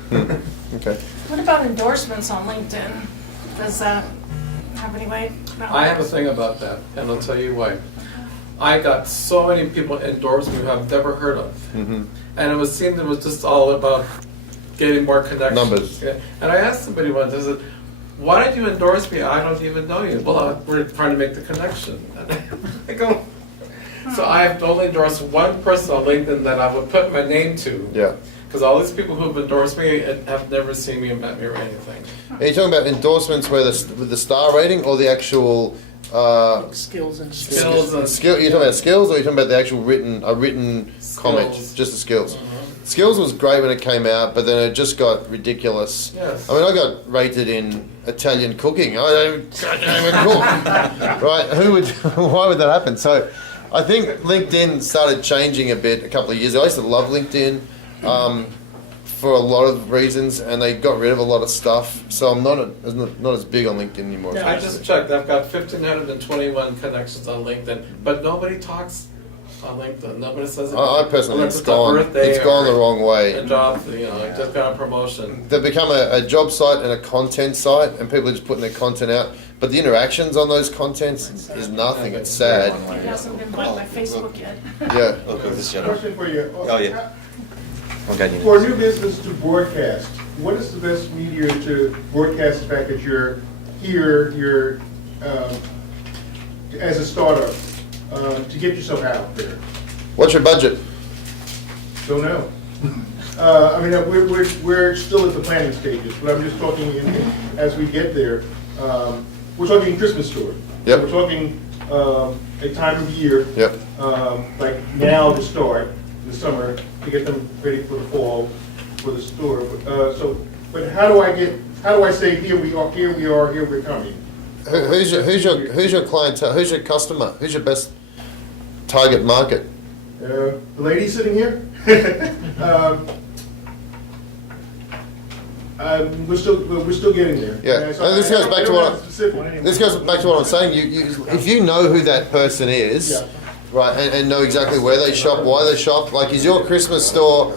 Okay. What about endorsements on LinkedIn? Does that have any weight? No. I have a thing about that, and I'll tell you why. I got so many people endorse me who I've never heard of. Mm-hmm. And it seemed it was just all about getting more connections. Numbers. Yeah. And I asked somebody once, I said, why did you endorse me? I don't even know you. Well, we're trying to make the connection. I go, so I've only endorsed one person on LinkedIn that I would put my name to. Yeah. Because all these people who've endorsed me have never seen me and met me or anything. Are you talking about endorsements with the star rating or the actual Skills and Skills and skill? You're talking about skills, or you're talking about the actual written comment? Skills. Just the skills. Skills was great when it came out, but then it just got ridiculous. Yes. I mean, I got rated in Italian cooking. I don't even cook. Right? Why would that happen? So I think LinkedIn started changing a bit a couple of years ago. I used to love LinkedIn for a lot of reasons, and they got rid of a lot of stuff. So I'm not as big on LinkedIn anymore. Yeah. I just checked. I've got 1,521 connections on LinkedIn, but nobody talks on LinkedIn. Nobody says it. I personally, Unless it's gone. birthday It's gone or the wrong way. A job, I just got a promotion. They've become a job site and a content site, and people are just putting their content out. but the interactions on those contents is nothing. It's sad. It hasn't been put on my Facebook yet. Yeah. Okay, this gentleman. Question for you. Oh, yeah. Okay, For a new business to broadcast, what is the best media to broadcast the fact that you're here, as a startup, to get yourself out there? What's your budget? Don't know. I mean, we're still at the planning stages, but I'm just talking as we get there. We're talking Christmas store. Yep. We're talking a time of year. Yep. Like now to start in the summer to get them ready for the fall for the store. But how do I say here we are, here we're coming? Who's your clientele? Who's your customer? Who's your best target market? The lady sitting here. We're still getting there. Yeah. So And this goes back to what specific. this goes back to what I'm saying. If you know who that person is, Yeah. right, and know exactly where they shop, why they shop. Like, is your Christmas store?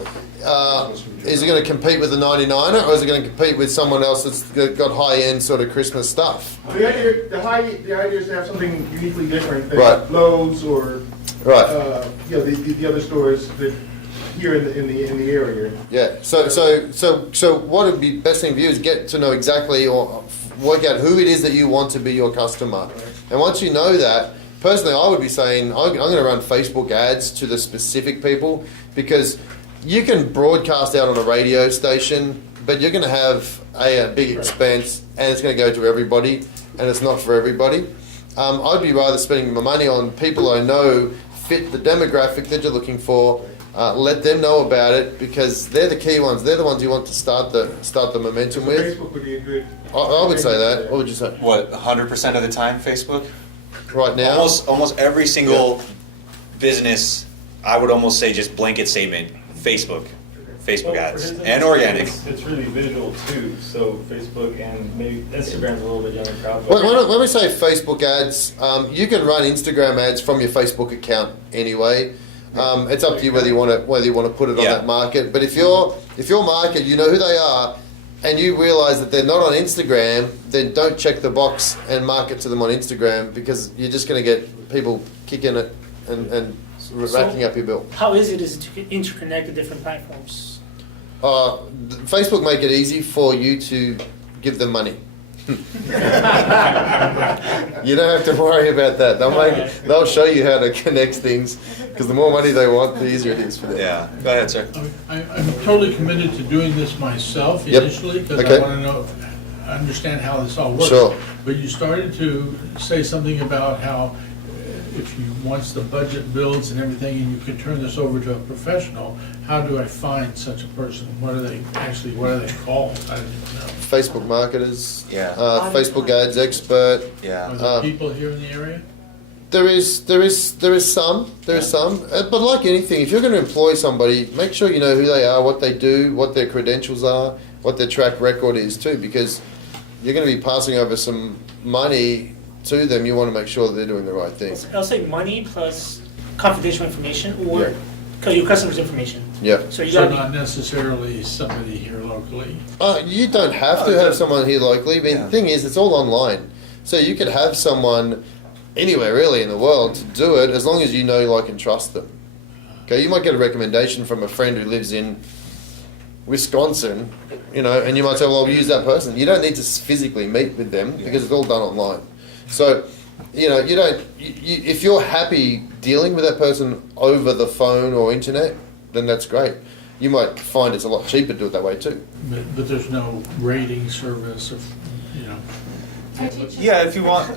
Is it going to compete with the 99er, or is it going to compete with someone else that's got high-end sort of Christmas stuff? The idea is to have something uniquely different than Right. Lowe's or Right. the other stores that here in the area. Yeah. So what would be best thing for you is get to know exactly or work out who it is that you want to be your customer. And once you know that, personally, I would be saying I'm going to run Facebook ads to the specific people, because you can broadcast out on a radio station, but you're going to have a big expense, and it's going to go to everybody, and it's not for everybody. I'd be rather spending my money on people I know fit the demographic that you're looking for. Let them know about it, because they're the key ones. They're the ones you want to start the momentum with. Facebook would be a good. I would say that. What would you say? What, 100% of the time, Facebook? Right now? Almost every single business, I would almost say just blanket statement, Facebook ads, and organic. It's really visual too, so Facebook and maybe Instagram's a little bit younger crowd. But When we say Facebook ads, you can run Instagram ads from your Facebook account anyway. It's up to you whether you want to put it on that market. But if your market, you know who they are, and you realise that they're not on Instagram, then don't check the box and market to them on Instagram, because you're just going to get people kicking it and racking up your bill. How easy is it to interconnect the different platforms? Facebook make it easy for you to give them money. You don't have to worry about that. They'll show you how to connect things, because the more money they want, the easier it is for them. Yeah, go ahead, sir. I'm totally committed to doing this myself Yep. initially, because Okay. I want to know, understand how this all works. Sure. But you started to say something about how if you, once the budget builds and everything, and you can turn this over to a professional, how do I find such a person? What are they called? I don't know. Facebook marketers, Yeah. Facebook ads expert. Yeah. Are there people here in the area? There is some, but like anything, if you're going to employ somebody, make sure you know who they are, what they do, what their credentials are, what their track record is too, because you're going to be passing over some money to them. You want to make sure that they're doing the right thing. I'll say money plus confidential information, or Yeah. your customer's information. Yeah. So you So gotta not necessarily somebody here locally. You don't have to have someone here locally. I mean, the thing is, it's all online. So you could have someone anywhere really in the world to do it, as long as you know, like, and trust them. Okay, you might get a recommendation from a friend who lives in Wisconsin, and you might say, well, I'll use that person. You don't need to physically meet with them, because it's all done online. So, if you're happy dealing with that person over the phone or internet, then that's great. You might find it's a lot cheaper to do it that way too. But there's no rating service of, Yeah, if you want.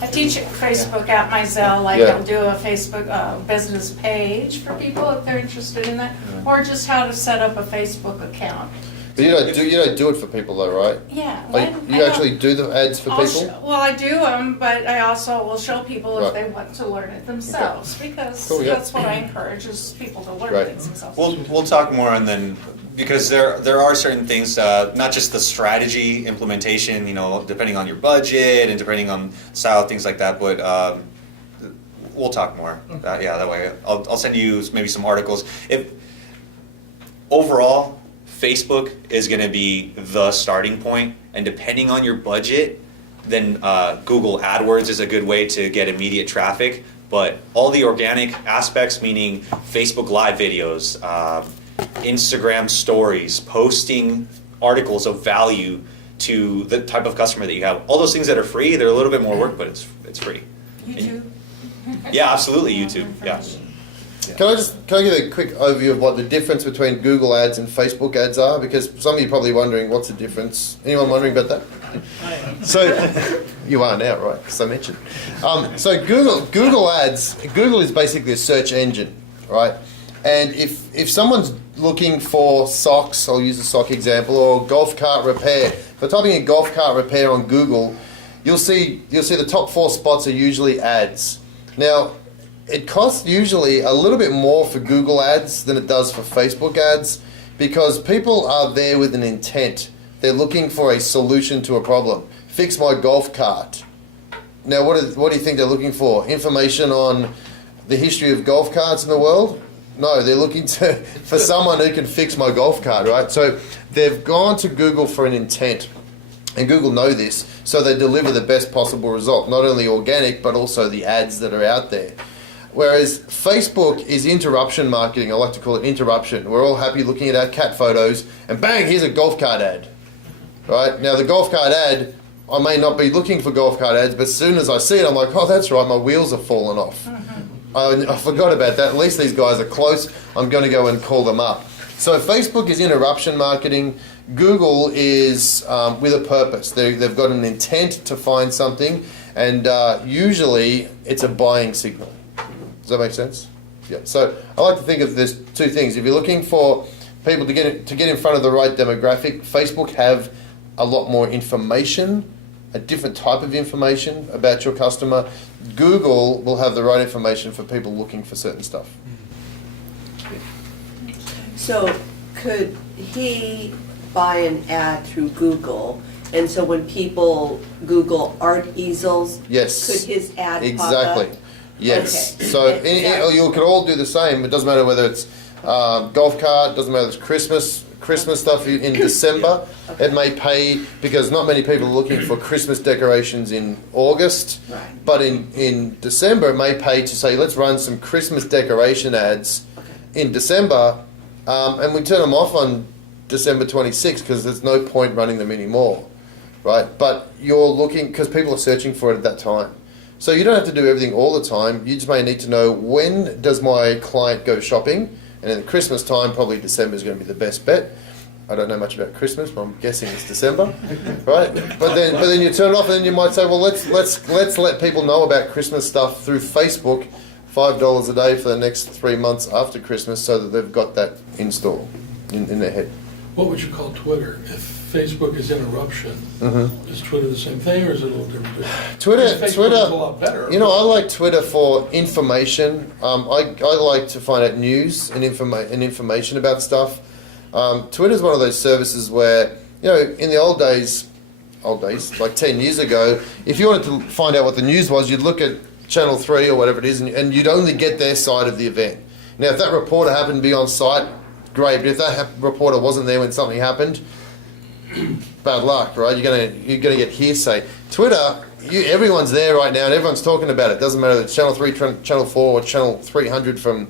I teach Facebook at my Zelle, like Yeah. I'll do a Facebook business page for people if they're interested in that, or just how to set up a Facebook account. But you don't do it for people though, right? Yeah. Like, you actually do the ads for people? Well, I do them, but I also will show people if Right. they want to learn it themselves, because Cool, yeah. that's what I encourage, is people to learn Right. things themselves. We'll talk more, and then, because there are certain things, not just the strategy implementation, depending on your budget and depending on style, things like that, but we'll talk more. Yeah, that way I'll send you maybe some articles. Overall, Facebook is going to be the starting point, and depending on your budget, Then Google AdWords is a good way to get immediate traffic. But all the organic aspects, meaning Facebook Live videos, Instagram stories, posting articles of value to the type of customer that you have. All those things that are free, they're a little bit more work, but it's free. YouTube? Yeah, absolutely, YouTube. Yeah. Can I give a quick overview of what the difference between Google ads and Facebook ads are? Because some of you are probably wondering what's the difference. Anyone wondering about that? So you are now, right? Because I mentioned. So Google ads. Google is basically a search engine, right? And if someone's looking for socks, I'll use a sock example, or golf cart repair. If I'm typing in golf cart repair on Google, you'll see the top 4 spots are usually ads. Now, it costs usually a little bit more for Google ads than it does for Facebook ads because people are there with an intent. They're looking for a solution to a problem. Fix my golf cart. Now, what do you think they're looking for? Information on the history of golf carts in the world? No, they're looking for someone who can fix my golf cart, right? So they've gone to Google for an intent. And Google know this, so they deliver the best possible result, not only organic, but also the ads that are out there. Whereas Facebook is interruption marketing. I like to call it interruption. We're all happy looking at our cat photos, and bang, here's a golf cart ad. Right? Now, the golf cart ad, I may not be looking for golf cart ads, but as soon as I see it, I'm like, oh, that's right, my wheels have fallen off. I forgot about that. At least these guys are close. I'm going to go and call them up. So Facebook is interruption marketing. Google is with a purpose. They've got an intent to find something, and usually it's a buying signal. Does that make sense? Yeah. So I like to think of there's 2 things. If you're looking for people to get in front of the right demographic, Facebook have a lot more information, a different type of information about your customer. Google will have the right information for people looking for certain stuff. So could he buy an ad through Google, and so when people Google art easels, yes, could his ad exactly pop up? yes Okay. So you could all do the same. It doesn't matter whether it's golf cart, doesn't matter if it's Christmas stuff in December. Okay. It may pay because not many people are looking for Christmas decorations in August, Right. but in December it may pay to say let's run some Christmas decoration ads in December, and we turn them off on December 26th because there's no point running them anymore, right? But you're looking because people are searching for it at that time. So you don't have to do everything all the time. You just may need to know when does my client go shopping, and in the Christmas time, probably December is going to be the best bet. I don't know much about Christmas, but I'm guessing it's December, right? But then you turn it off, and then you might say, well, let's let people know about Christmas stuff through Facebook, $5 a day for the next 3 months after Christmas, so that they've got that in store in their head. What would you call Twitter? If Facebook is interruption, is Twitter the same thing, or is it a little different? Twitter is a lot better. You know, I like Twitter for information. I like to find out news and information about stuff. Twitter is one of those services where, you know, in the old days, like 10 years ago, if you wanted to find out what the news was, you'd look at Channel 3 or whatever it is, and you'd only get their side of the event. Now, if that reporter happened to be on site, great. But if that reporter wasn't there when something happened, bad luck, right? You're gonna get hearsay. Twitter, everyone's there right now, and everyone's talking about it. Doesn't matter if it's Channel 3, Channel 4, or Channel 300 from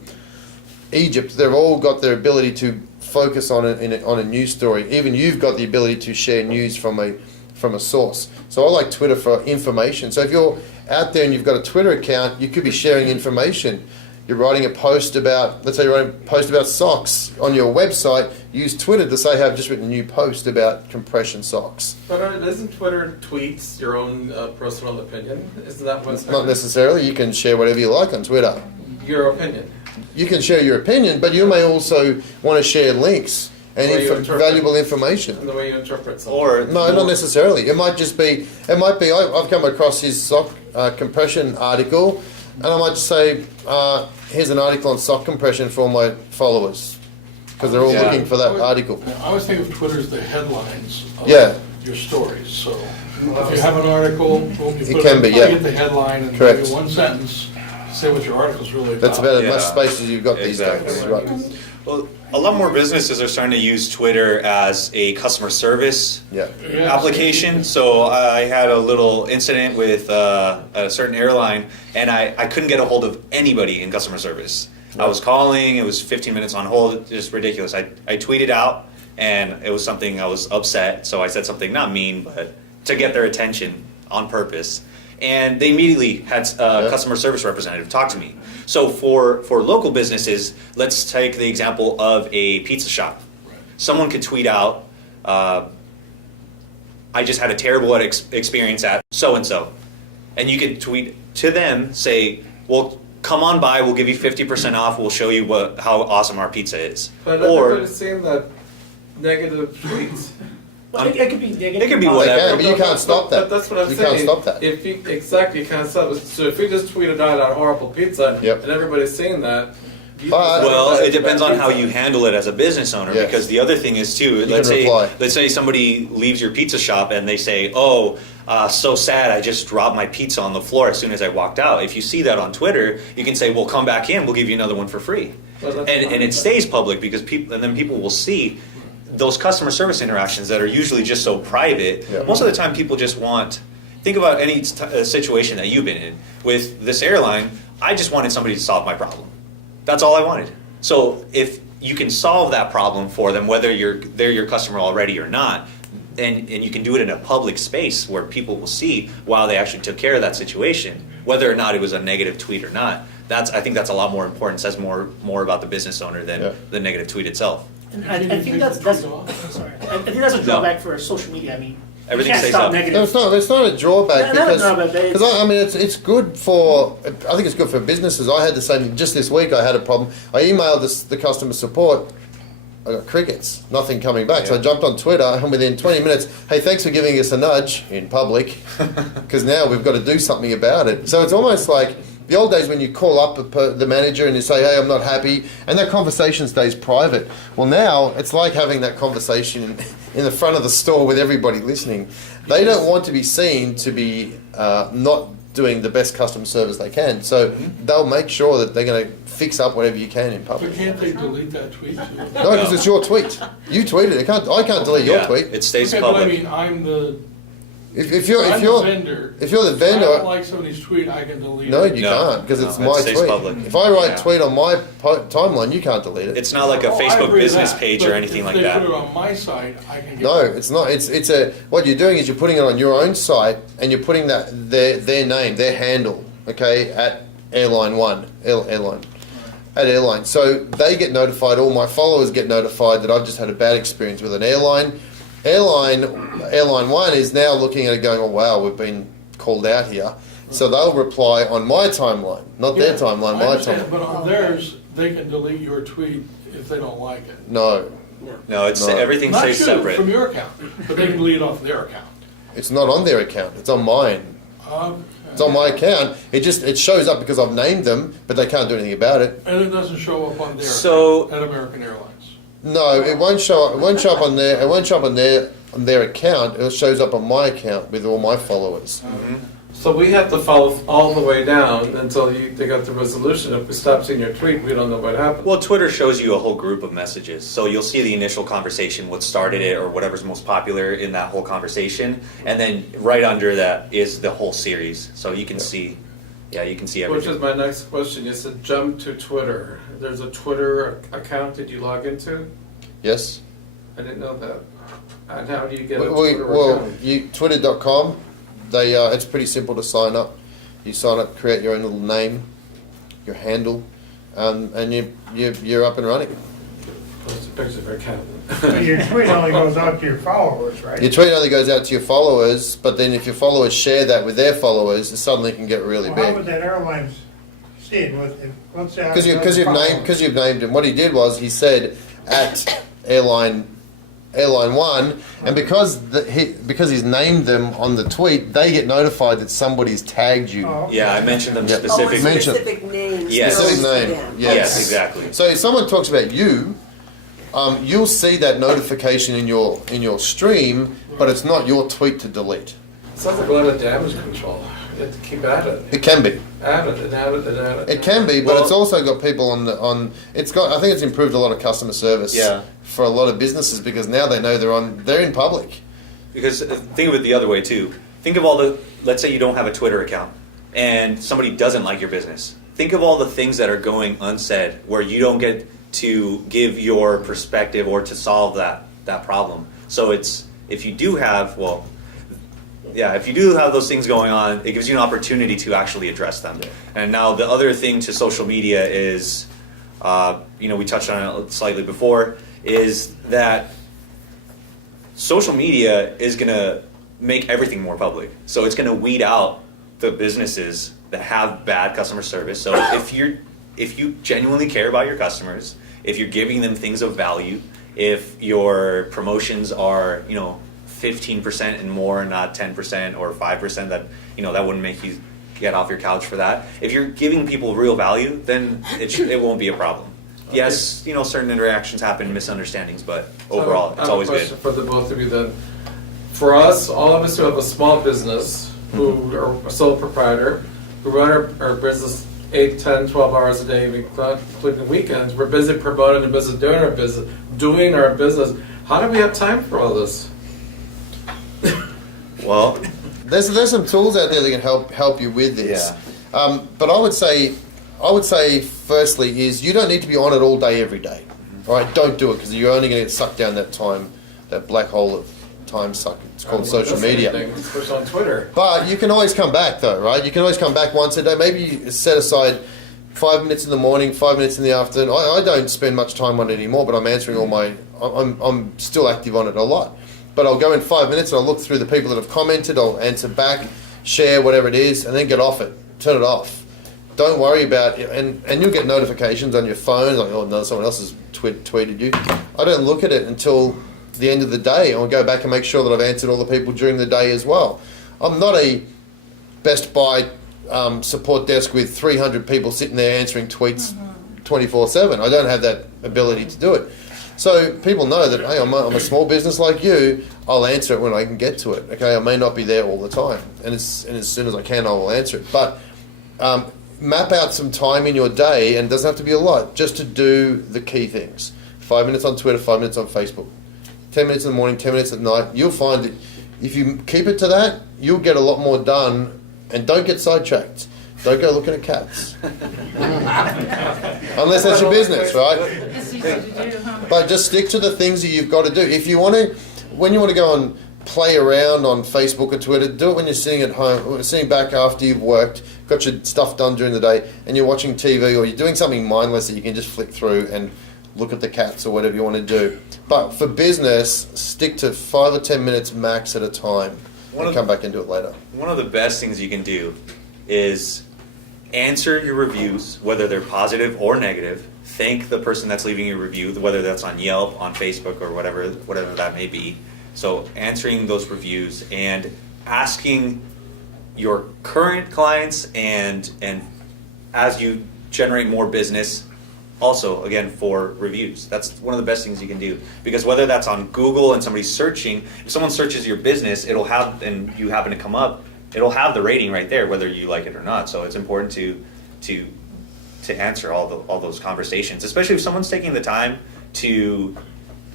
Egypt. They've all got their ability to focus on a news story. Even you've got the ability to share news from a source. So I like Twitter for information. So if you're out there and you've got a Twitter account, you could be sharing information. You're writing a post about, let's say you're writing a post about socks on your website, use Twitter to say, hey, I've just written a new post about compression socks. But isn't Twitter tweets your own personal opinion? Isn't that what's Not necessarily. You can share whatever you like on Twitter. your opinion? You can share your opinion, but you may also want to share links and valuable information. And the way you interpret something. Or No, not necessarily. It might be, I've come across his sock compression article, and I might say, here's an article on sock compression for all my followers, because they're all looking for that article. I always think of Twitter as the headlines of your stories. So if you have an article, boom, you put it, get the headline, and maybe one sentence, say what your article's really about. That's about as much space as you've got these days. Right. Well, a lot more businesses are starting to use Twitter as a customer service application. So I had a little incident with a certain airline, and I couldn't get a hold of anybody in customer service. I was calling, it was 15 minutes on hold, just ridiculous. I tweeted out, and it was something I was upset, so I said something not mean, but to get their attention on purpose. And they immediately had a customer service representative talk to me. So for local businesses, let's take the example of a pizza shop. Someone could tweet out, I just had a terrible experience at so-and-so. And you could tweet to them, say, well, come on by, we'll give you 50% off, we'll show you how awesome our pizza is. But everybody's seeing that negative tweets. Well, it could be negative. It could be They whatever. can, but you can't stop that. But that's what I'm You saying. can't stop that. If you, exactly, you can't stop it. So if you just tweeted out a horrible pizza and everybody's seeing that, Well, it depends on how you handle it as a business owner. Yes. Because the other thing is too. You can reply. Let's say somebody leaves your pizza shop and they say, "Oh, so sad! I just dropped my pizza on the floor as soon as I walked out." If you see that on Twitter, you can say, "Well, come back in. We'll give you another one for free." And it stays public because then people will see those customer service interactions that are usually just so private. Most of the time, people just want. Think about any situation that you've been in with this airline. I just wanted somebody to solve my problem. That's all I wanted. So if you can solve that problem for them, whether they're your customer already or not, and you can do it in a public space where people will see, wow, they actually took care of that situation, whether or not it was a negative tweet or not. I think that's a lot more important. Says more about the business owner than the negative tweet itself. And I think that's sorry. I think that's a drawback for social media. I mean, everything you can't stays stop up. negative. No, it's not a drawback Not a because drawback, but it's- I mean it's good for. I think it's good for businesses. I had the same just this week. I had a problem. I emailed the customer support. I got crickets, nothing coming back. So I jumped on Twitter, and within 20 minutes, hey, thanks for giving us a nudge in public, because now we've got to do something about it. So it's almost like the old days when you call up the manager and you say, hey, I'm not happy, and that conversation stays private. Well, now it's like having that conversation in the front of the store with everybody listening. They don't want to be seen to be not doing the best customer service they can. So they'll make sure that they're going to fix up whatever you can in public. But can't they delete that tweet too? No, because it's your tweet. You tweeted it. I can't delete your tweet. It stays Okay, public. but I mean, I'm the vendor. If you're the If I vendor, don't like somebody's tweet, I can delete no, it. you can't because it's it my stays tweet. public. If I write Yeah. tweet on my timeline, you can't delete it. It's not like a Oh, I Facebook agree with business that, page or but anything like if they that. put it on my site, I can get No, it. it's not. It's a what you're doing is you're putting it on your own site and you're putting their name, their handle, okay, at airline. So they get notified. All my followers get notified that I've just had a bad experience with an airline. Airline One is now looking at it, going, "Oh wow, we've been called out here." So they'll reply on my timeline, not their timeline, I my understand, timeline. but on theirs, they can delete your tweet if they don't like it. No, No, it's No. everything Not stays you, separate. from your account, but they can delete it off their account. it's not on their account. It's on mine. It's on my account. It shows up because I've named them, but they can't do anything about it. And it doesn't show up on their So- account at American Airlines. No, it won't show up. It won't show up on their. It won't show up on their account. It shows up on my account with all my followers. So we have to follow all the way down until they got the resolution. If we stop seeing your tweet, we don't know what happened. Well, Twitter shows you a whole group of messages. So you'll see the initial conversation, what started it, or whatever's most popular in that whole conversation. And then right under that is the whole series. So you can see, you can see Which everything. is my next question. You said jump to Twitter. There's a Twitter account that you log into? Yes. I didn't know that. And how do you get a Well, Twitter account? Twitter.com. It's pretty simple to sign up. You sign up, create your own little name, your handle, and you're up and running. Post a picture of your account. But your tweet only goes out to your followers, right? Your tweet only goes out to your followers, but then if your followers share that with their followers, it suddenly can get really Well, how would big. that airline see it? Let's say I Because have you've named him. What he did was he said at airline One, and because he's named them on the tweet, they get notified that somebody's tagged you. Oh, okay. Yeah, I mentioned them Yeah. specifically. Oh, a specific name. Yes. Specific goes to name. them. Yes, exactly. So if someone talks about you, you'll see that notification in your stream, but it's not your tweet to delete. Sounds like a lot of damage control. You have to keep at it. It can be. Add it and add it and add it. It can be, but Well- it's also got people it's got, I think it's improved a lot of customer service for a lot of businesses because now they know they're in public. Because think of it the other way too. Think of all the, let's say you don't have a Twitter account and somebody doesn't like your business. Think of all the things that are going unsaid where you don't get to give your perspective or to solve that problem. So if you do have those things going on, it gives you an opportunity to actually address them. And now the other thing to social media is, we touched on it slightly before, is that social media is going to make everything more public. So it's going to weed out the businesses that have bad customer service. So if you genuinely care about your customers, if you're giving them things of value, if your promotions are, 15% and more, not 10% or 5%, that wouldn't make you get off your couch for that. If you're giving people real value, then it won't be a problem. Yes, certain interactions happen, misunderstandings, but overall, it's always I have a good. question for the both of you then. For us, all of us who have a small business, who are a sole proprietor, who run our business 8, 10, 12 hours a day, including weekends, we're busy promoting the business, doing our business. How do we have time for all this? Well, there's some tools out there that can help you with this. But I would say firstly is you don't need to be on it all day every day. All right, don't do it because you're only going to get sucked down that black hole of time suck. It's called social media. Especially on Twitter. But you can always come back though, right? You can always come back once a day. Maybe you set aside 5 minutes in the morning, 5 minutes in the afternoon. I don't spend much time on it anymore, but I'm answering I'm still active on it a lot. But I'll go in 5 minutes and I'll look through the people that have commented, I'll answer back, share whatever it is, and then get off it. Turn it off. Don't worry about it. And you'll get notifications on your phone, like, oh no, someone else has tweeted you. I don't look at it until the end of the day. I'll go back and make sure that I've answered all the people during the day as well. I'm not a Best Buy support desk with 300 people sitting there answering tweets 24/7. I don't have that ability to do it. So people know that, hey, I'm a small business like you. I'll answer it when I can get to it. Okay, I may not be there all the time, and as soon as I can, I will answer it. But map out some time in your day, and it doesn't have to be a lot, just to do the key things. 5 minutes on Twitter, 5 minutes on Facebook, 10 minutes in the morning, 10 minutes at night. You'll find that if you keep it to that, you'll get a lot more done, and don't get sidetracked. Don't go looking at cats. Unless that's your business, right? It's easy to do, huh? But just stick to the things that you've got to do. If you want to, when you want to go and play around on Facebook or Twitter, do it when you're sitting at home, sitting back after you've worked, got your stuff done during the day, and you're watching TV or you're doing something mindless that you can just flick through and look at the cats or whatever you want to do. But for business, stick to 5 or 10 minutes max at a time and come back and do it later. One of the best things you can do is answer your reviews, whether they're positive or negative. Thank the person that's leaving your review, whether that's on Yelp, on Facebook, or whatever that may be. So answering those reviews and asking your current clients and as you generate more business, also again for reviews. That's one of the best things you can do, because whether that's on Google and somebody's searching, if someone searches your business, it'll have, and you happen to come up, it'll have the rating right there, whether you like it or not. So it's important to answer all those conversations, especially if someone's taking the time to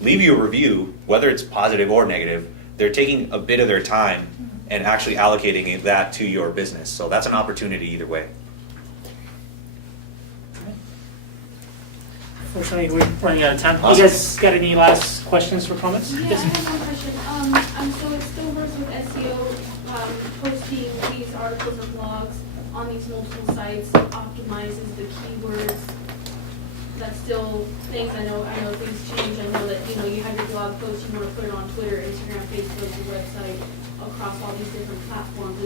leave you a review, whether it's positive or negative. They're taking a bit of their time and actually allocating that to your business. So that's an opportunity either way. Unfortunately, we're running out of time. You guys got any last questions or comments? Yeah, I have one question. So it still works with SEO, posting these articles or blogs on these multiple sites, optimizes the keywords. That's still things I know things change. I know that you have your blog post, you want to put it on Twitter, Instagram, Facebook, your website, across all these different platforms.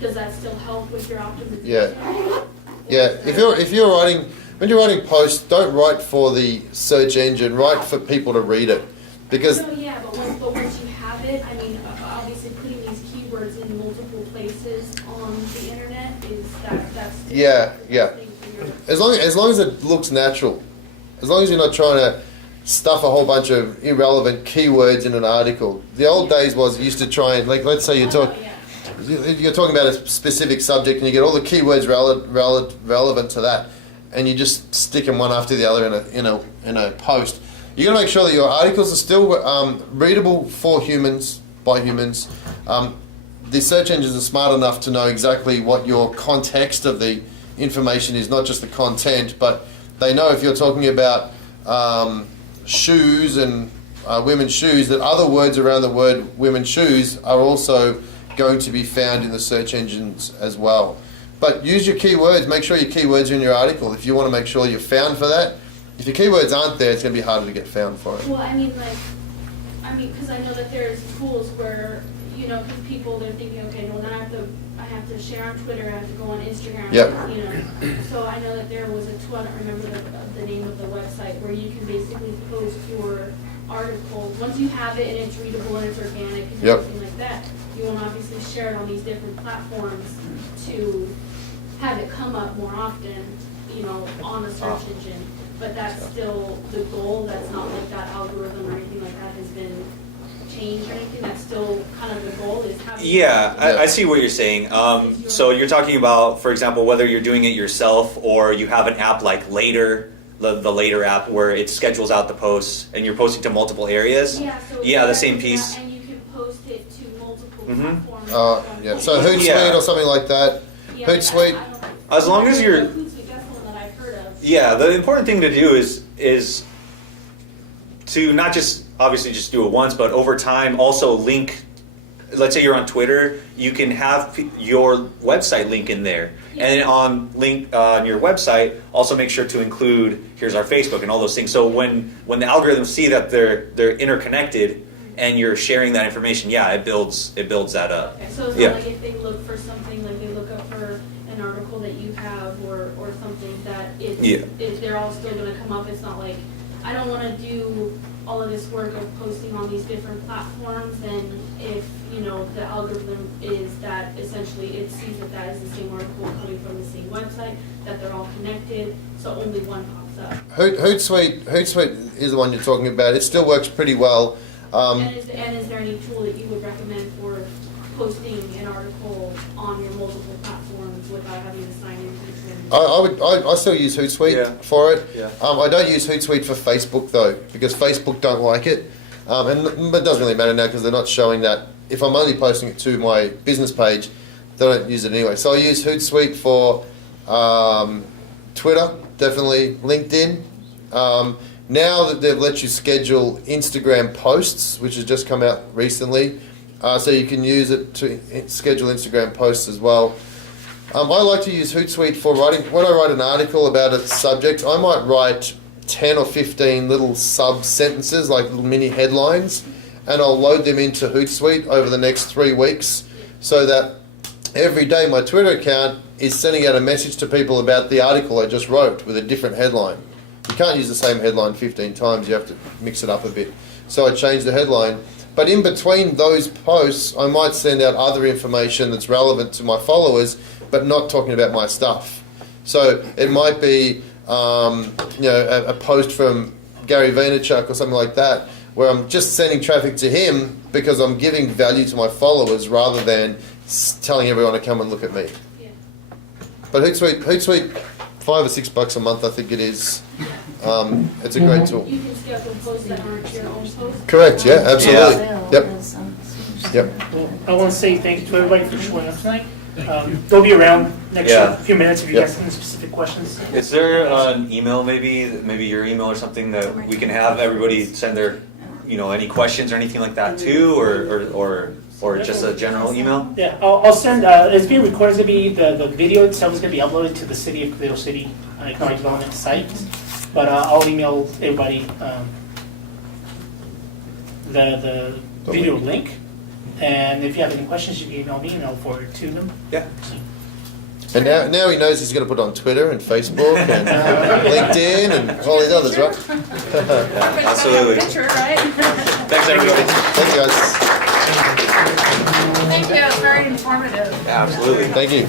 Does that still help with your optimization? Yeah. If you're writing, when you're writing posts, don't write for the search engine. Write for people to read it, because. No, yeah, but once you have it, I mean, obviously putting these keywords in multiple places on the internet that's. Yeah. As long as it looks natural, as long as you're not trying to stuff a whole bunch of irrelevant keywords in an article. The old days used to try and, like, let's say you talk. you're talking about a specific subject and you get all the keywords relevant to that, and you just stick them one after the other in a post. You got to make sure that your articles are still readable for humans by humans. The search engines are smart enough to know exactly what your context of the information is, not just the content, but they know if you're talking about shoes and women's shoes, that other words around the word women's shoes are also going to be found in the search engines as well. But use your keywords, make sure your keywords are in your article if you want to make sure you're found for that. If your keywords aren't there, it's going to be harder to get found for it. Well, because I know that there's tools where, because people, they're thinking, okay, well, now I have to share on Twitter, I have to go on Instagram, Yep. So I know that there was a tool, I don't remember the name of the website, where you can basically post your article. Once you have it and it's readable and it's organic and Yep. everything like that, you want to obviously share it on these different platforms to have it come up more often, on the search engine. But that's still the goal. That's not like that algorithm or anything like that has been changed or anything. That's still kind of the goal is having. Yeah, I see what you're saying. So you're talking about, for example, whether you're doing it yourself or you have an app like Later, the Later app, where it schedules out the posts and you're posting to multiple areas. Yeah, so the same piece. And you can post it to multiple Mhm. platforms. Yeah. So Hootsuite or something like that. Yeah, Hootsuite. As long as you're. Hootsuite, that's the one that I've heard of. Yeah, the important thing to do is to not just obviously just do it once, but over time also link. Let's say you're on Twitter, you can have your website link in there, and on your website also make sure to include here's our Facebook and all those things. So when the algorithms see that they're interconnected and you're sharing that information, it builds that up. Okay, so it's not like if they look for something, like they look up for an article that you have or something that they're all still going to come up. It's not like I don't want to do all of this work of posting on these different platforms, and if the algorithm is that essentially it sees that is the same article coming from the same website, that they're all connected, so only one pops up. Hootsuite is the one you're talking about. It still works pretty well. And is there any tool that you would recommend for posting an article on your multiple platforms without having to sign into it? I still use Hootsuite for it. Yeah. I don't use Hootsuite for Facebook though, because Facebook don't like it. But it doesn't really matter now because they're not showing that. If I'm only posting it to my business page, they don't use it anyway. So I use Hootsuite for Twitter, definitely LinkedIn. Now that they've let you schedule Instagram posts, which has just come out recently, so you can use it to schedule Instagram posts as well. I like to use Hootsuite for writing. When I write an article about a subject, I might write 10 or 15 little sub-sentences, like little mini headlines, and I'll load them into Hootsuite over the next 3 weeks so that every day my Twitter account is sending out a message to people about the article I just wrote with a different headline. You can't use the same headline 15 times, you have to mix it up a bit. So I changed the headline. But in between those posts, I might send out other information that's relevant to my followers, but not talking about my stuff. So it might be a post from Gary Vaynerchuk or something like that, where I'm just sending traffic to him because I'm giving value to my followers rather than telling everyone to come and look at me. Yeah. But Hootsuite, $5 or $6 a month, I think it is. It's a great tool. You can schedule posts that aren't your own posts? Correct, yeah, absolutely. Yep. Well, I want to say thank you to everybody for showing up tonight. They'll be around next few minutes if you guys have any specific questions. Is there an email, maybe your email or something that we can have everybody send their, any questions or anything like that too, or just a general email? Yeah, I'll send. It's being recorded. It's gonna be the video itself is gonna be uploaded to the City of Cathedral City Economic Development site. But I'll email everybody the video link. And if you have any questions, you can email me and I'll forward it to them. Yeah. And now he knows he's going to put on Twitter and Facebook and LinkedIn and all these others, right? Absolutely. Picture, right? Thanks, everybody. Thank you, guys. Thank you, it's very informative. Absolutely. Thank you.